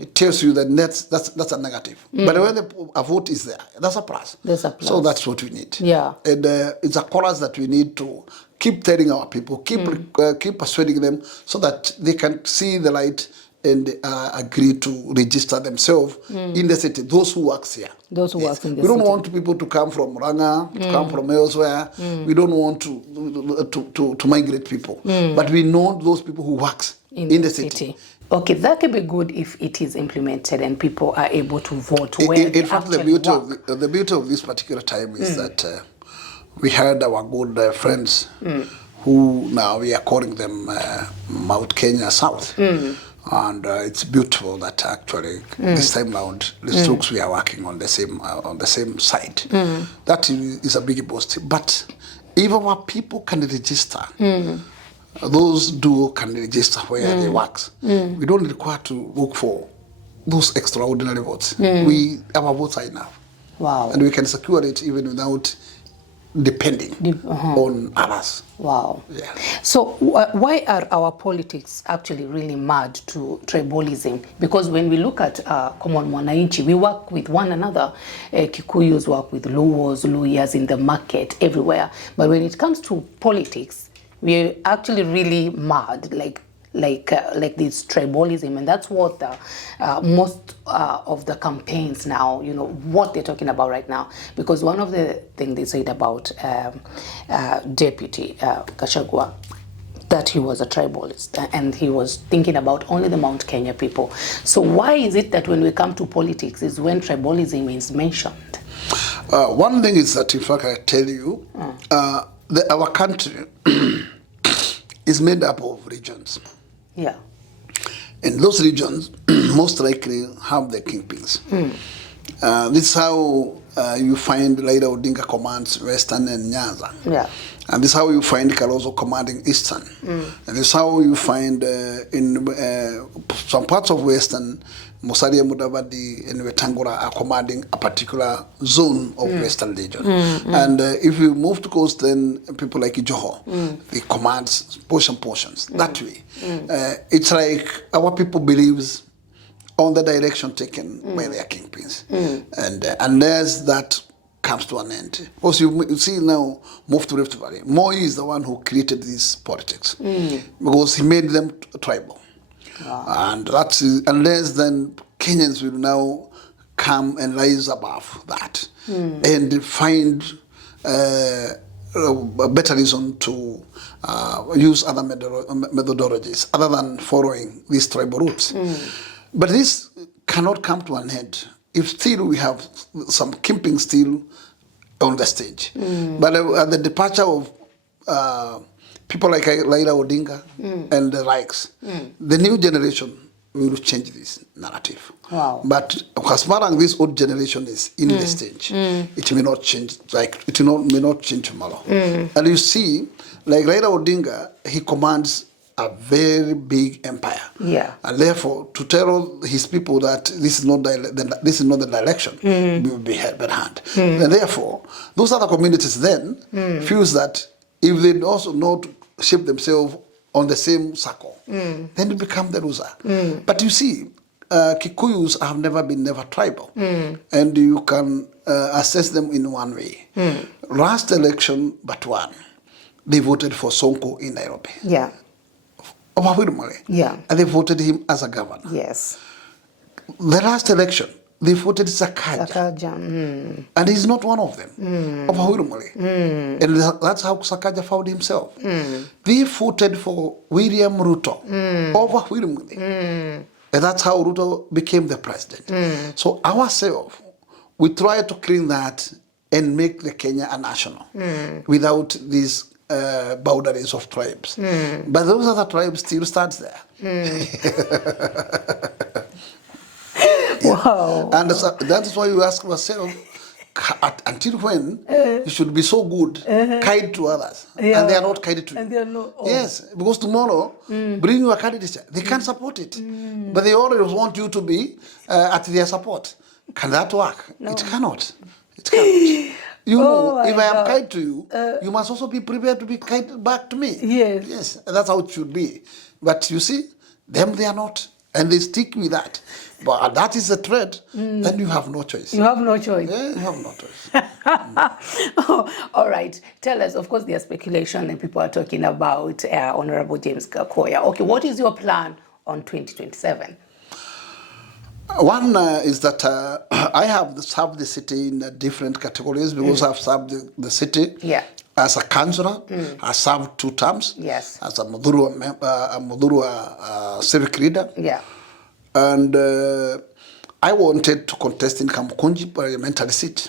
it tells you that that's a negative. But when a vote is there, that's a plus. That's a plus. So that's what we need. Yeah. And it's a chorus that we need to keep telling our people, keep persuading them, so that they can see the light and agree to register themselves in the city, those who work here. Those who work in the We don't city. want people to come from Ranga, to come from elsewhere. We don't want to migrate people. But we know those people who work in the city. Okay, that can be good if it is implemented and people are able to vote where In fact, the beauty of this particular time is that we had our good friends who now we are calling them Mount Kenya South. And it's beautiful that actually this time round the Stokes we are working on the same side. That is a big boost. But if our people can register, those duo can register where they work. We don't require to look for those extraordinary votes. Our votes are enough. Wow. And we can secure it even without depending on others. Wow. Yeah. So why are our politics actually really mad to tribalism? Because when we look at common mwananchi, we work with one another. Kikuyus work with Luos, Luyas in the market, everywhere. But when it comes to politics, we're actually really mad, like this tribalism, and that's what the most of the campaigns now, what they're talking about right now. Because one of the things they said about Deputy Gachagua, that he was a tribalist and he was thinking about only the Mount Kenya people. So why is it that when we come to politics is when tribalism is mentioned? One thing is that, in fact, I tell you, our country is made up of regions. Yeah. And those regions most likely have the kingpins. This is how you find Raila Odinga commands Western and Nyanza. Yeah. And this is how you find Kalonzo commanding Eastern. And this is how you find in some parts of Western, Musalia Mudavadi and Wetangula are commanding a particular zone of Western region. And if you move to coast, then people like Joho, they command portions. That way. It's like our people believes on the direction taken by their kingpins. And unless that comes to an end. Because you see now, move to Rift Valley. Moi is the one who created this politics. Because he made them tribal. Wow. And that's, unless then Kenyans will now come and rise above that and find a better reason to use other methodologies other than following these tribal routes. But this cannot come to an end if still we have some kimping still on the stage. But at the departure of people like Raila Odinga and the likes, the new generation will change this narrative. Wow. But as far as this old generation is in the stage, it may not change. May not change tomorrow. And you see, like Raila Odinga, he commands a very big empire. Yeah. And therefore, to tell his people that this is not the direction, will be held by hand. And therefore, those other communities then feels that if they also know to shape themselves on the same circle, then they become the loser. But you see, Kikuyus have never been tribal, and you can assess them in one way. Last election, but one, they voted for Sonko in Nairobi. Yeah. Overwhelmingly. Yeah. And they voted him as a governor. Yes. The last election, they voted Sakaja. And he's not one of them. Overwhelmingly. And that's how Sakaja found himself. They voted for William Ruto. Overwhelmingly. And that's how Ruto became the president. So ourselves, we try to clean that and make the Kenya a national without these boundaries of tribes. But those other tribes still stands there. Wow. And that is why you ask yourself, until when you should be so good, kind to others, Yeah. and they are not kind to you. And they are not. Oh. Yes, because tomorrow, bring your candidature, they can't support it. But they always want you to be at their support. Can that work? No. It cannot. It cannot. You know, if I am God. kind to you, you must also be prepared to be kind back to me. Yes. Yes, that's how it should be. But you see, them they are not. And they stick with that. But that is a threat, then you have no choice. You have no choice. Yeah, you have no choice. Oh, all right. Tell us, of course, there's speculation and people are talking about Honorable James Gakuya. Okay, what is your plan on 2027? One is that I have served the city in different categories because I've served the city as a councillor. I served 2 terms. Yes. As a Mudurwa civic leader. Yeah. And I wanted to contest in Kamukunji parliamentary seat.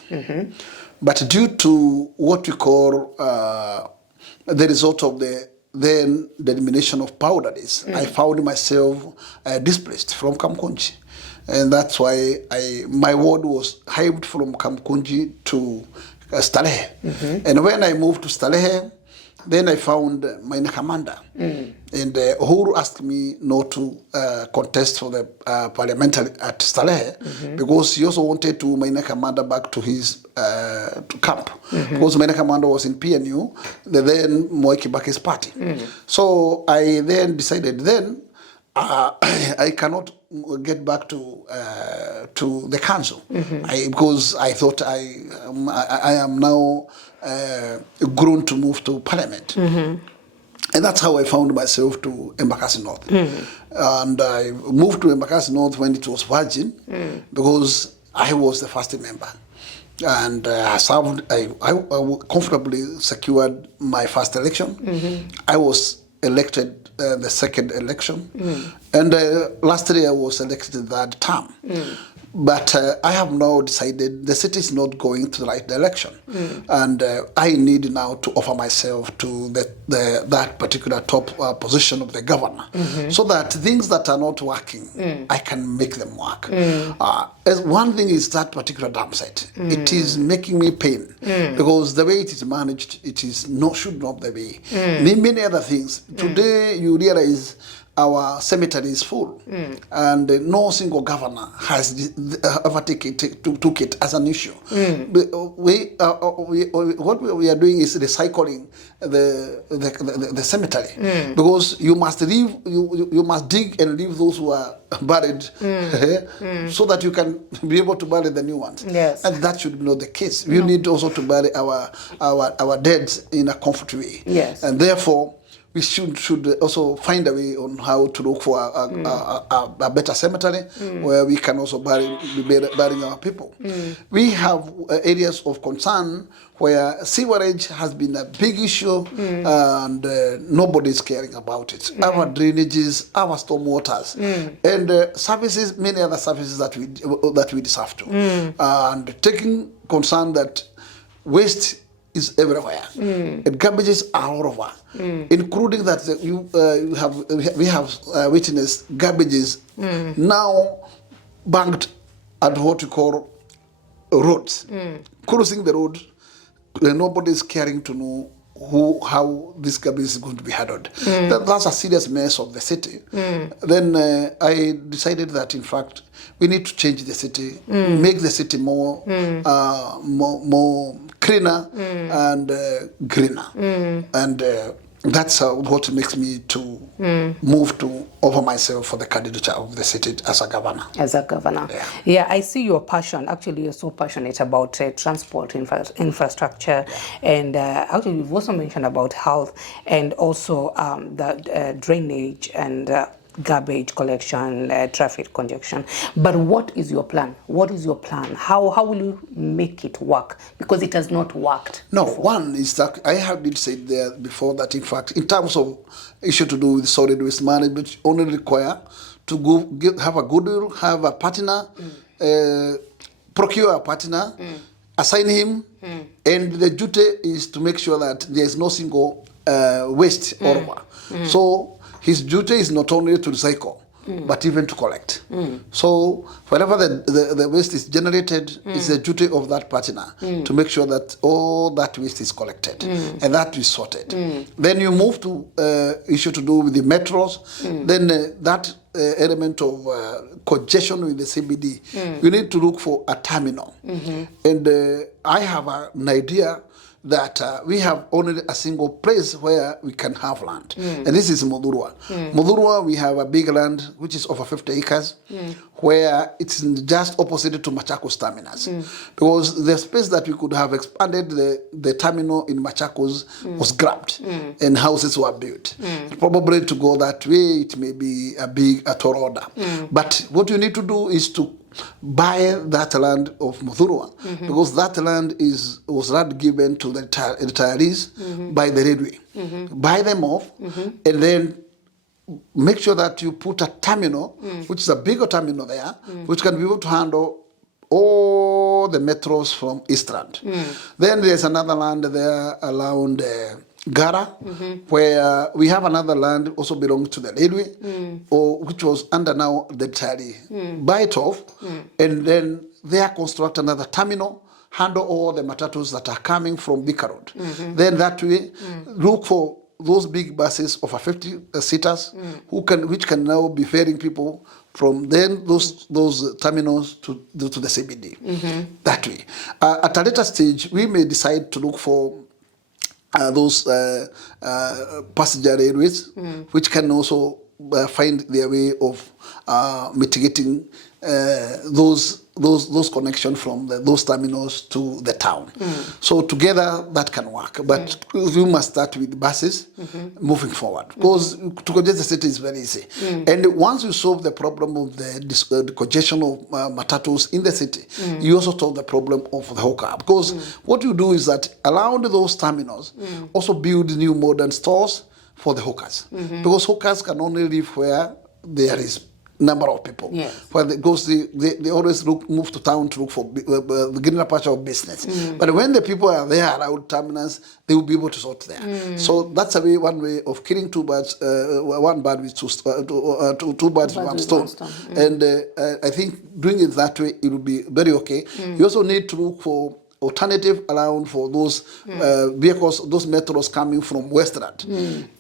But due to what we call the result of the elimination of powderies, I found myself displaced from Kamukunji. And that's why my ward was hived from Kamukunji to Stalehe. And when I moved to Stalehe, then I found my commander. And Uhuru asked me not to contest for the parliamentary at Stalehe because he also wanted to my commander back to his to camp. Because my commander was in PNU, the then Moi Kibaki's party. So I then decided I cannot get back to the council because I thought I am now grown to move to parliament. And that's how I found myself to Embakasi North. And I moved to Embakasi North when it was virgin because I was the first member. And I comfortably secured my first election. I was elected the second election. And lastly, I was elected the third term. But I have now decided the city is not going to the right direction. And I need now to offer myself to that particular top position of the governor so that things that are not working, I can make them work. One thing is that particular dam site. It is making me pain because the way it is managed, it is should not be. Many other things. Today, you realize our cemetery is full, and no single governor has ever took it as an issue. What we are doing is recycling the cemetery because you must leave, you must dig and leave those who are buried so that you can be able to bury the new ones. Yes. And that should be not the case. We need also to bury our dead in a comfortable way. Yes. And therefore, we should also find a way on how to look for a better cemetery where we can also burying our people. We have areas of concern where sewerage has been a big issue and nobody is caring about it. Our drainages, our storm waters, and services, many other services that we deserve to. And taking concern that waste is everywhere, and garbages are all over, including that we have witnessed garbages now banked at what we call roads, crossing the road, and nobody is caring to know how this garbage is going to be handled. That's a serious mess of the city. Then I decided that, in fact, we need to change the city, make the city more cleaner and greener. And that's what makes me to move to offer myself for the candidature of the city as a governor. As a governor. Yeah, I see your passion. Actually, you're so passionate about transport infrastructure. And actually, you've also mentioned about health and also the drainage and garbage collection, traffic congestion. But what is your plan? What is your plan? How will you make it work? Because it has not worked. No, one is that I have been said there before that, in fact, in terms of issue to do with solid waste management, only require to have a goodwill, have a partner, procure a partner, assign him, and the duty is to make sure that there is no single waste all over. So his duty is not only to recycle, but even to collect. So wherever the waste is generated, it's the duty of that partner to make sure that all that waste is collected and that is sorted. Then you move to issue to do with the metros, then that element of congestion with the CBD, you need to look for a terminal. And I have an idea that we have only a single place where we can have land. And this is Mudurwa. Mudurwa, we have a big land, which is over 50 acres, where it's just opposite to Machakos terminus. Because the space that we could have expanded the terminal in Machakos was grabbed, and houses were built. Probably to go that way, it may be a tall order. But what you need to do is to buy that land of Muthurwa, because that land was not given to the retirees by the railway. Buy them off, and then make sure that you put a terminal, which is a bigger terminal there, which can be able to handle all the metros from Eastland. Then there's another land there around Gara, where we have another land also belongs to the railway, which was under now the retiree. Buy it off, and then there construct another terminal, handle all the matatus that are coming from Bika Road. Then that way, look for those big buses of 50 seaters which can now be ferrying people from then those terminals to the CBD. That way. At a later stage, we may decide to look for those passenger railways, which can also find their way of mitigating those connections from those terminals to the town. So together that can work, but we must start with buses moving forward, because to congest the city is very easy. And once you solve the problem of the congestion of matatus in the city, you also solve the problem of the hawker, because what you do is that around those terminals also build new modern stores for the hawkers, because hawkers can only live where there is number of people. Where they always move to town to look for the greener pasture of business. But when the people are there around terminals, they will be able to sort there. So that's one way of killing two birds, one bird with two birds with one stone. And I think doing it that way, it will be very okay. You also need to look for alternative around for those vehicles, those metros coming from Westland.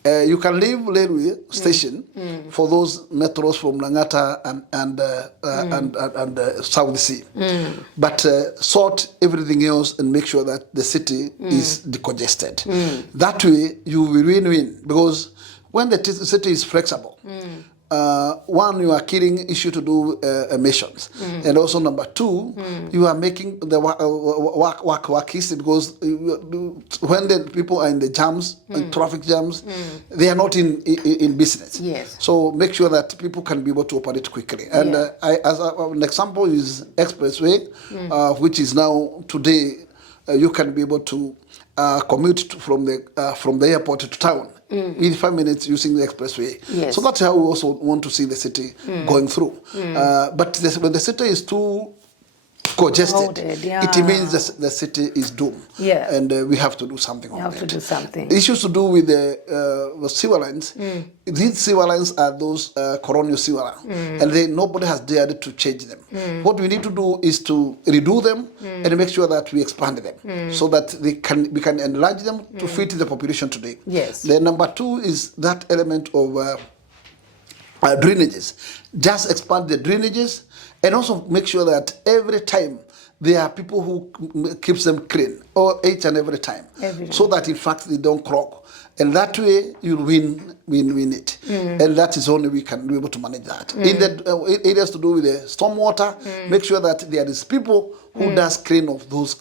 You can leave railway station for those metros from Langata and South Sea. But sort everything else and make sure that the city is decongested. That way you will win-win, because when the city is flexible, one, you are killing issue to do emissions, and also number two, you are making the work easy, because when the people are in the jams, traffic jams, they are not in business. So make sure that people can be able to operate quickly. And as an example is expressway, which is now today you can be able to commute from the airport to town in 5 minutes using the expressway. So that's how we also want to see the city going through. But when the city is too congested, it means the city is doomed. And we have to do something on it. Issues to do with the sewer lines. These sewer lines are those colonial sewer lines, and nobody has dared to change them. What we need to do is to redo them and make sure that we expand them so that we can enlarge them to fit the population today. Then number two is that element of drainages. Just expand the drainages, and also make sure that every time there are people who keeps them clean, or each and every time, so that in fact they don't clog. And that way you win it. And that is only we can be able to manage that. In the areas to do with the stormwater, make sure that there is people who does clean of those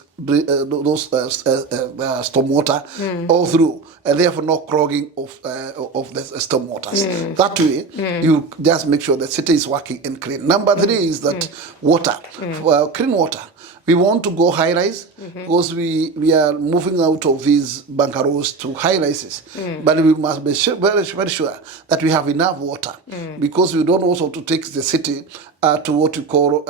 stormwater all through, and therefore no clogging of the stormwaters. That way, you just make sure the city is working and clean. Number three is that water, clean water. We want to go high-rise because we are moving out of these bunkeroos to high-rises. But we must be very sure that we have enough water, because we don't also to take the city to what we call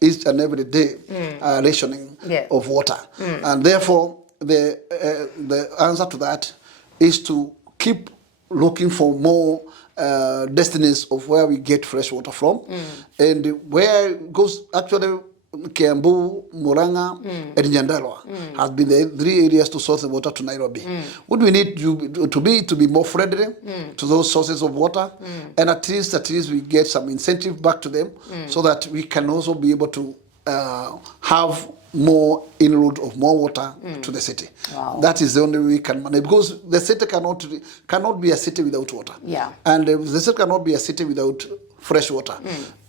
each and every day rationing of water. And therefore, the answer to that is to keep looking for more destinies of where we get fresh water from, and where it goes actually. Kiambu, Muranga, and Nyandarua has been the 3 areas to source the water to Nairobi. What we need to be more friendly to those sources of water, and at least we get some incentive back to them, so that we can also be able to have more inroad of more water to the city. Wow. That is the only way we can manage, because the city cannot be a city without water. Yeah. And the city cannot be a city without fresh water.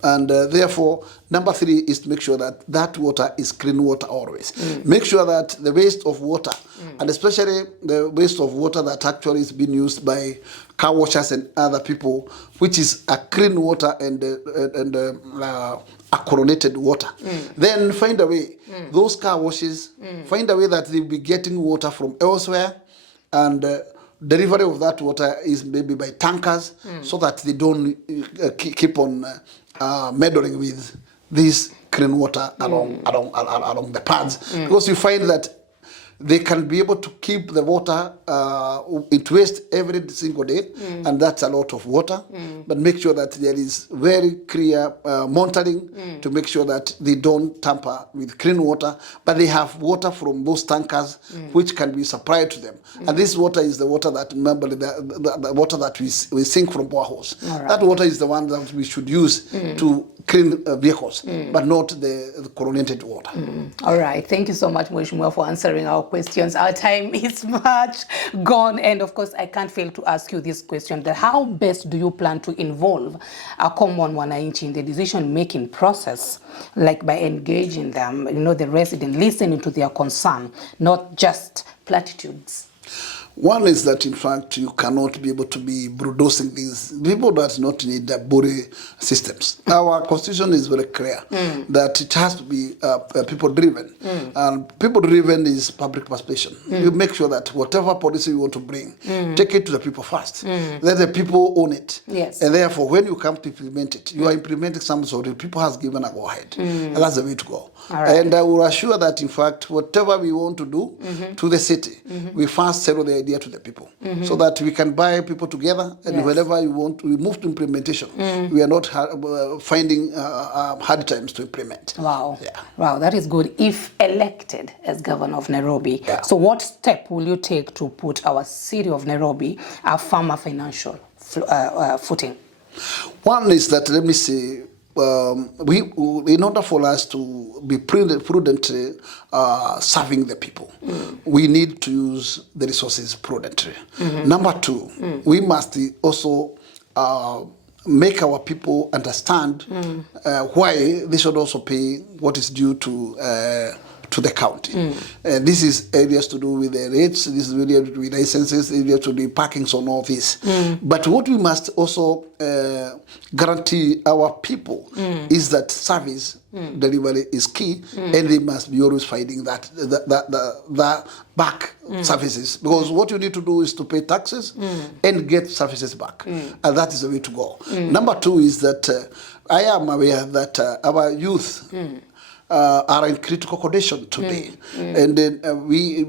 And therefore, number 3 is to make sure that that water is clean water always. Make sure that the waste of water, and especially the waste of water that actually is being used by car washers and other people, which is a clean water and a chlorinated water. Then find a way, those car washes, find a way that they'll be getting water from elsewhere, and delivery of that water is maybe by tankers, so that they don't keep on meddling with this clean water along the paths, because you find that they can be able to keep the water into waste every single day, and that's a lot of water. But make sure that there is very clear monitoring to make sure that they don't tamper with clean water, but they have water from those tankers which can be supplied to them. And this water is the water that, remember, the water that we sink from boreholes. Right. That water is the one that we should use to clean vehicles, but not the chlorinated water. All right. Thank you so much, Mheshimiwa, for answering our questions. Our time is much gone. And of course, I can't fail to ask you this question, that how best do you plan to involve a common wananchi in the decision-making process, like by engaging them, the resident, listening to their concern, not just platitudes? One is that, in fact, you cannot be able to be bulldozing these people that not need the body systems. Our constitution is very clear that it has to be people-driven. And people-driven is public participation. You make sure that whatever policy you want to bring, take it to the people first. Let the people own it. Yes. And therefore, when you come to implement it, you are implementing something so the people has given a go-ahead. And that's the way to go. Right. And I will assure that, in fact, whatever we want to do to the city, we first settle the idea to the people, so that we can buy people together, and whenever we want to move to implementation, we are not finding hard times to implement. Wow. Yeah. Wow, that is good. If elected as governor of Nairobi, so what step will you take to put our city of Nairobi a firmer financial footing? One is that, let me say, in order for us to be prudently serving the people, we need to use the resources prudently. Number 2, we must also make our people understand why they should also pay what is due to the county. This is areas to do with the rates, this is areas with licenses, areas to do parkings on all this. But what we must also guarantee our people is that service delivery is key, and they must be always finding that the back services, because what you need to do is to pay taxes and get services back, and that is the way to go. Number 2 is that I am aware that our youth are in critical condition today, and then we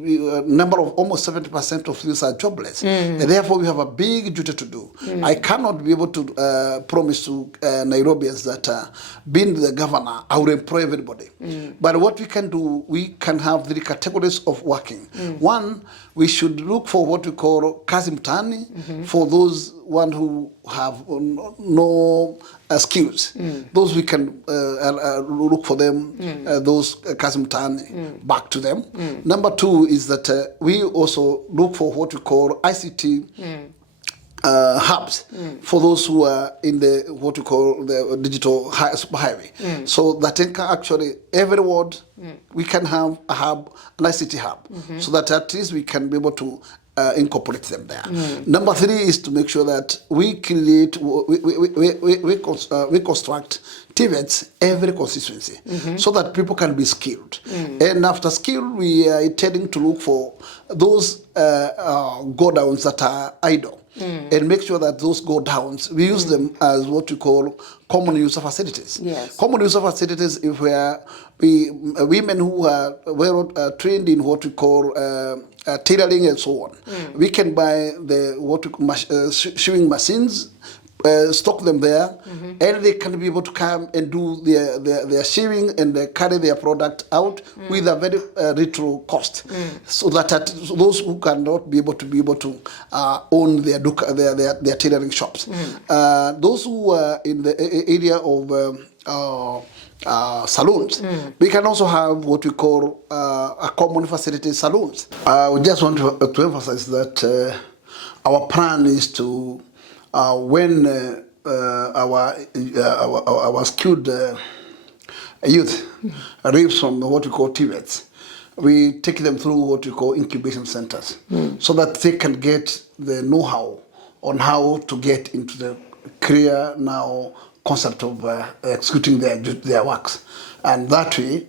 number of almost 70% of youth are jobless, and therefore we have a big duty to do. I cannot be able to promise to Nairobians that being the governor, I will employ everybody. But what we can do, we can have 3 categories of working. One, we should look for what we call kazi mtaani, for those one who have no skills. Those we can look for them, those kazi mtaani, back to them. Number 2 is that we also look for what we call ICT hubs for those who are in the what we call the digital superhighway, so that actually every ward we can have a hub, an ICT hub, so that at least we can be able to incorporate them there. Number 3 is to make sure that we create, we construct TVETs every constituency, so that people can be skilled. And after skill, we are intending to look for those go-downs that are idle, and make sure that those go-downs, we use them as what we call common user facilities. Yes. Common user facilities is where women who are well trained in what we call tailoring and so on, we can buy the sewing machines, stock them there, and they can be able to come and do their shipping and carry their product out with a very little cost, so that those who cannot be able to own their tailoring shops, those who are in the area of saloons, we can also have what we call a common facility saloons. We just want to emphasize that our plan is to, when our skilled youth arrives from what we call TVETs, we take them through what we call incubation centers, so that they can get the know-how on how to get into the career now concept of executing their works. And that way,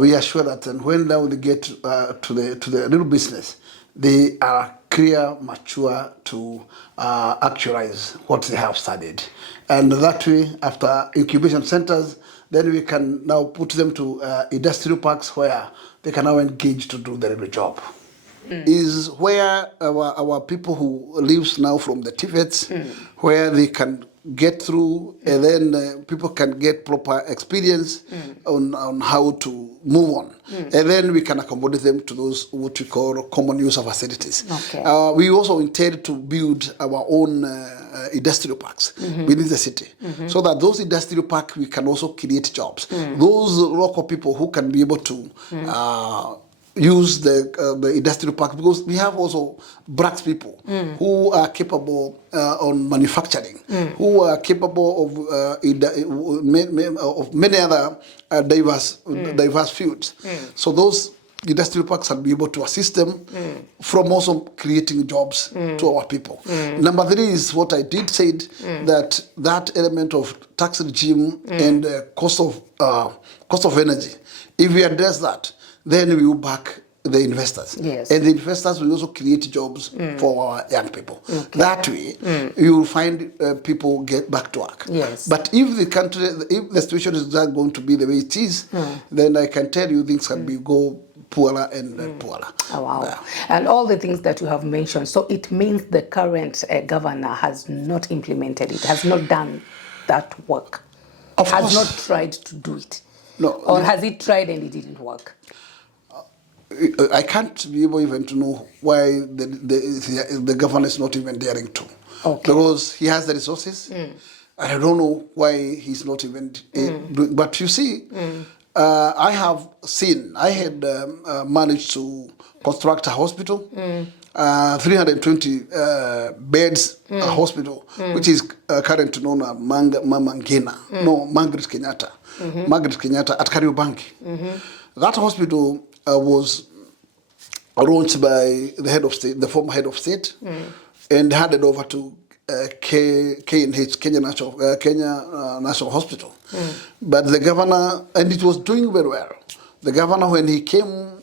we are sure that when now they get to the little business, they are clear, mature to actualize what they have studied. And that way, after incubation centers, then we can now put them to industrial parks where they can now engage to do the real job. Is where our people who lives now from the TVETs, where they can get through, and then people can get proper experience on how to move on. And then we can accommodate them to those what we call common use of facilities. Okay. We also intend to build our own industrial parks within the city, so that those industrial parks, we can also create jobs. Those local people who can be able to use the industrial park, because we have also black people who are capable on manufacturing, who are capable of many other diverse fields. So those industrial parks will be able to assist them from also creating jobs to our people. Number 3 is what I did said, that element of tax regime and cost of energy. If we address that, then we will back the investors. Yes. And the investors will also create jobs for our young people. Okay. That way, you will find people get back to work. Yes. But if the situation is not going to be the way it is, then I can tell you things can go poorer and poorer. Oh, wow. Yeah. And all the things that you have mentioned, so it means the current governor has not implemented it, has not done that work, has not tried to do it. No. Or has it tried and it didn't work? I can't be able even to know why the governor is not even daring to. Okay. Because he has the resources. And I don't know why he's not even doing. But you see, I had managed to construct a hospital, 320 beds hospital, which is currently known as Margaret Kenyatta at Kariobangi. That hospital was launched by the former head of state, and handed over to KNH, Kenya National Hospital. But the governor, and it was doing very well. The governor, when he came,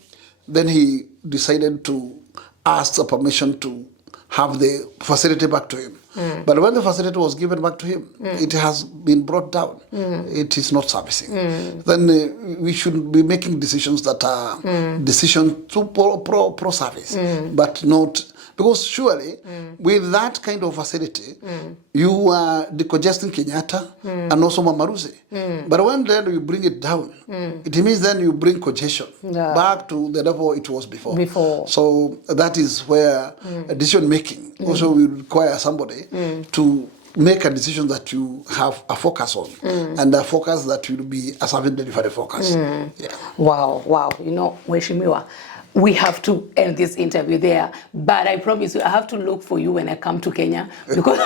then he decided to ask the permission to have the facility back to him. But when the facility was given back to him, it has been brought down. It is not servicing. Then we should be making decisions that are decisions to pro-service, but not... Because surely, with that kind of facility, you are decongesting Kenyatta and also Mamaruze. But when then you bring it down, it means then you bring congestion back to the level it was before. So that is where decision making also will require somebody to make a decision that you have a focus on, and a focus that will be a service delivery focus. Yeah. Wow. You know, Mheshimiwa, we have to end this interview there, but I promise you, I have to look for you when I come to Kenya, because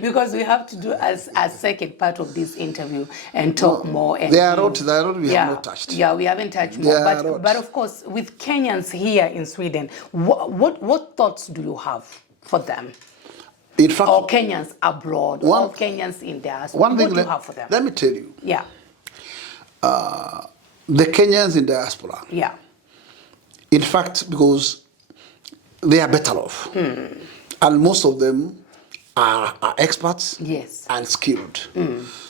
because we have to do as a second part of this interview and talk more. And they are not we have not touched. Yeah, we haven't touched more. But of course, with Kenyans here in Sweden, what thoughts do you have for them? In fact, or Kenyans abroad, or Kenyans in diaspora, what do you have for them? Let me tell you. Yeah. The Kenyans in diaspora. Yeah. In fact, because they are better off. And most of them are experts and skilled.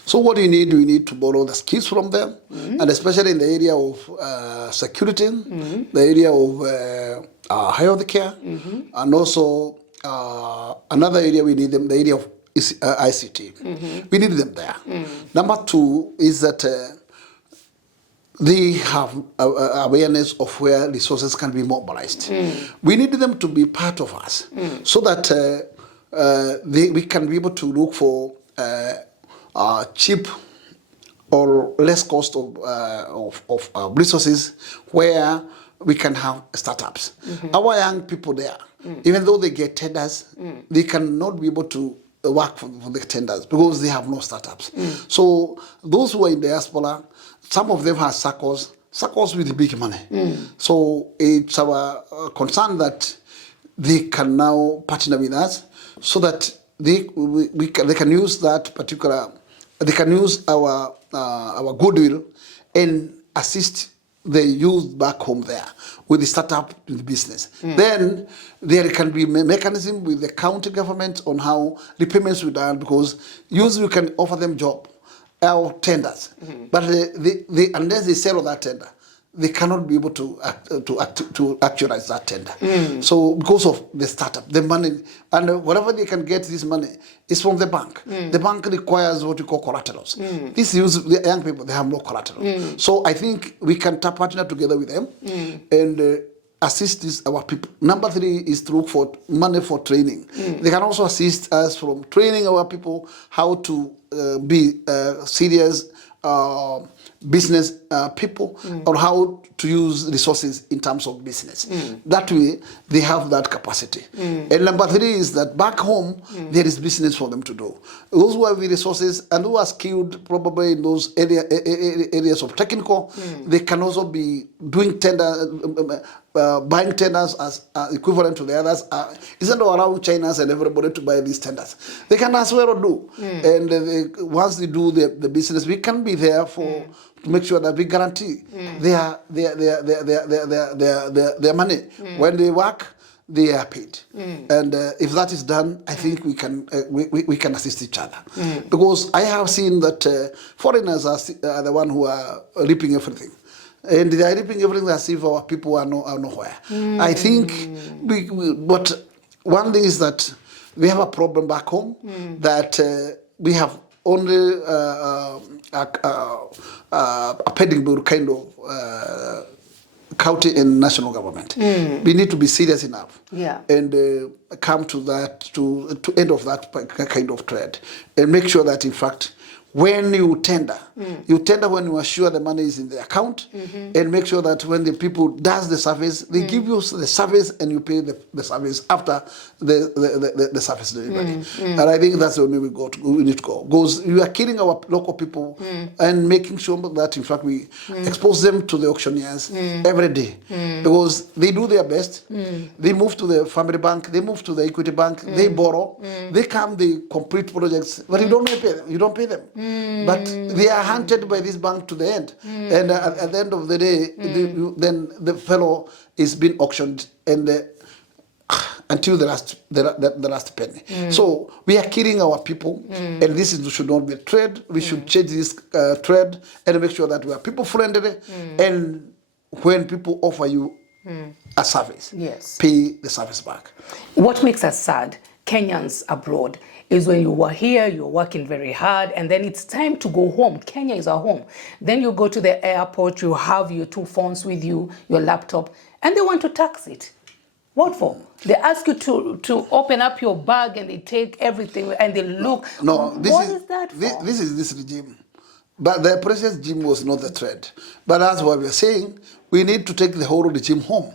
So what we need to borrow the skills from them, and especially in the area of security, the area of health care, and also another area we need them, the area of ICT. We need them there. Number two is that they have awareness of where resources can be mobilized. We need them to be part of us so that we can be able to look for cheap or less cost of resources where we can have startups. Our young people there, even though they get tenders, they cannot be able to work for the tenders because they have no startups. So those who are in diaspora, some of them have circles with big money. So it's our concern that they can now partner with us so that they can use that particular, they can use our goodwill and assist the youth back home there with the startup in the business. Then there can be a mechanism with the county government on how repayments will be done, because usually you can offer them job or tenders, but unless they sell that tender, they cannot be able to actualize that tender. So because of the startup, the money, and whatever they can get this money is from the bank. The bank requires what we call collaterals. This is the young people, they have no collateral. So I think we can partner together with them and assist our people. Number three is to look for money for training. They can also assist us from training our people how to be serious business people, or how to use resources in terms of business. That way, they have that capacity. And number three is that back home, there is business for them to do. Those who have the resources and who are skilled probably in those areas of technical, they can also be doing buying tenders as equivalent to the others. Isn't around China and everybody to buy these tenders. They can as well do. And once they do the business, we can be there to make sure that we guarantee their money. When they work, they are paid. And if that is done, I think we can assist each other. Because I have seen that foreigners are the one who are reaping everything. And they are reaping everything as if our people are nowhere. I think, but one thing is that we have a problem back home, that we have only a pending bill kind of county and national government. We need to be serious enough and come to that, to end of that kind of trend, and make sure that in fact, when you tender when you are sure the money is in the account, and make sure that when the people does the service, they give you the service and you pay the service after the service delivery. And I think that's the only way we need to go. Because you are killing our local people and making sure that in fact we expose them to the auctioneers every day. Because they do their best. They move to the family bank, they move to the equity bank, they borrow, they complete projects, but you don't pay them. But they are hunted by this bank to the end, and at the end of the day, then the fellow is being auctioned, and until the last penny. So we are killing our people, and this should not be a trade. We should change this trade and make sure that we are people friendly, and when people offer you a service, pay the service back. What makes us sad, Kenyans abroad, is when you are here, you're working very hard, and then it's time to go home. Kenya is our home. Then you go to the airport, you have your 2 phones with you, your laptop, and they want to tax it. What for? They ask you to open up your bag, and they take everything, and they look. No, what is that for? This is this regime. But the previous regime was not the threat. But that's what we're saying. We need to take the whole regime home.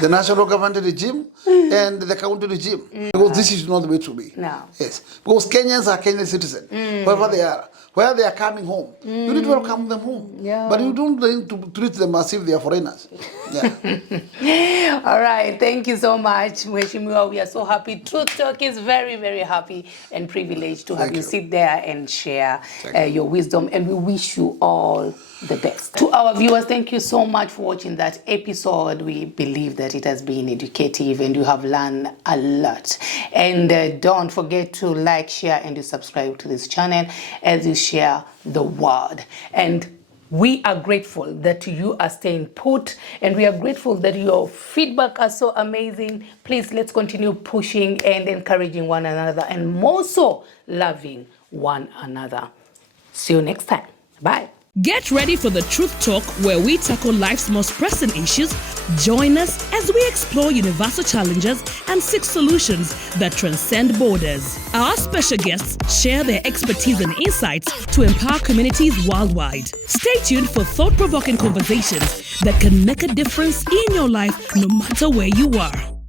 The national government regime and the county regime. Because this is not the way to be. No. Yes. Because Kenyans are Kenyan citizens, wherever they are. Where they are coming home, you need to welcome them home. Yeah. But you don't need to treat them as if they are foreigners. Yeah. All right. Thank you so much, Mheshimiwa. We are so happy. Truth Talk is very, very happy and privileged to have you sit there and share your wisdom. And we wish you all the best. To our viewers, thank you so much for watching that episode. We believe that it has been educative and you have learned a lot. And don't forget to like, share, and to subscribe to this channel as you share the word. And We are grateful that you are staying put, and we are grateful that your feedback are so amazing. Please, let's continue pushing and encouraging one another, and more so loving one another. See you next time. Bye. Get ready for the Truth Talk, where we tackle life's most pressing issues. Join us as we explore universal challenges and seek solutions that transcend borders. Our special guests share their expertise and insights to empower communities worldwide. Stay tuned for thought-provoking conversations that can make a difference in your life, no matter where you are.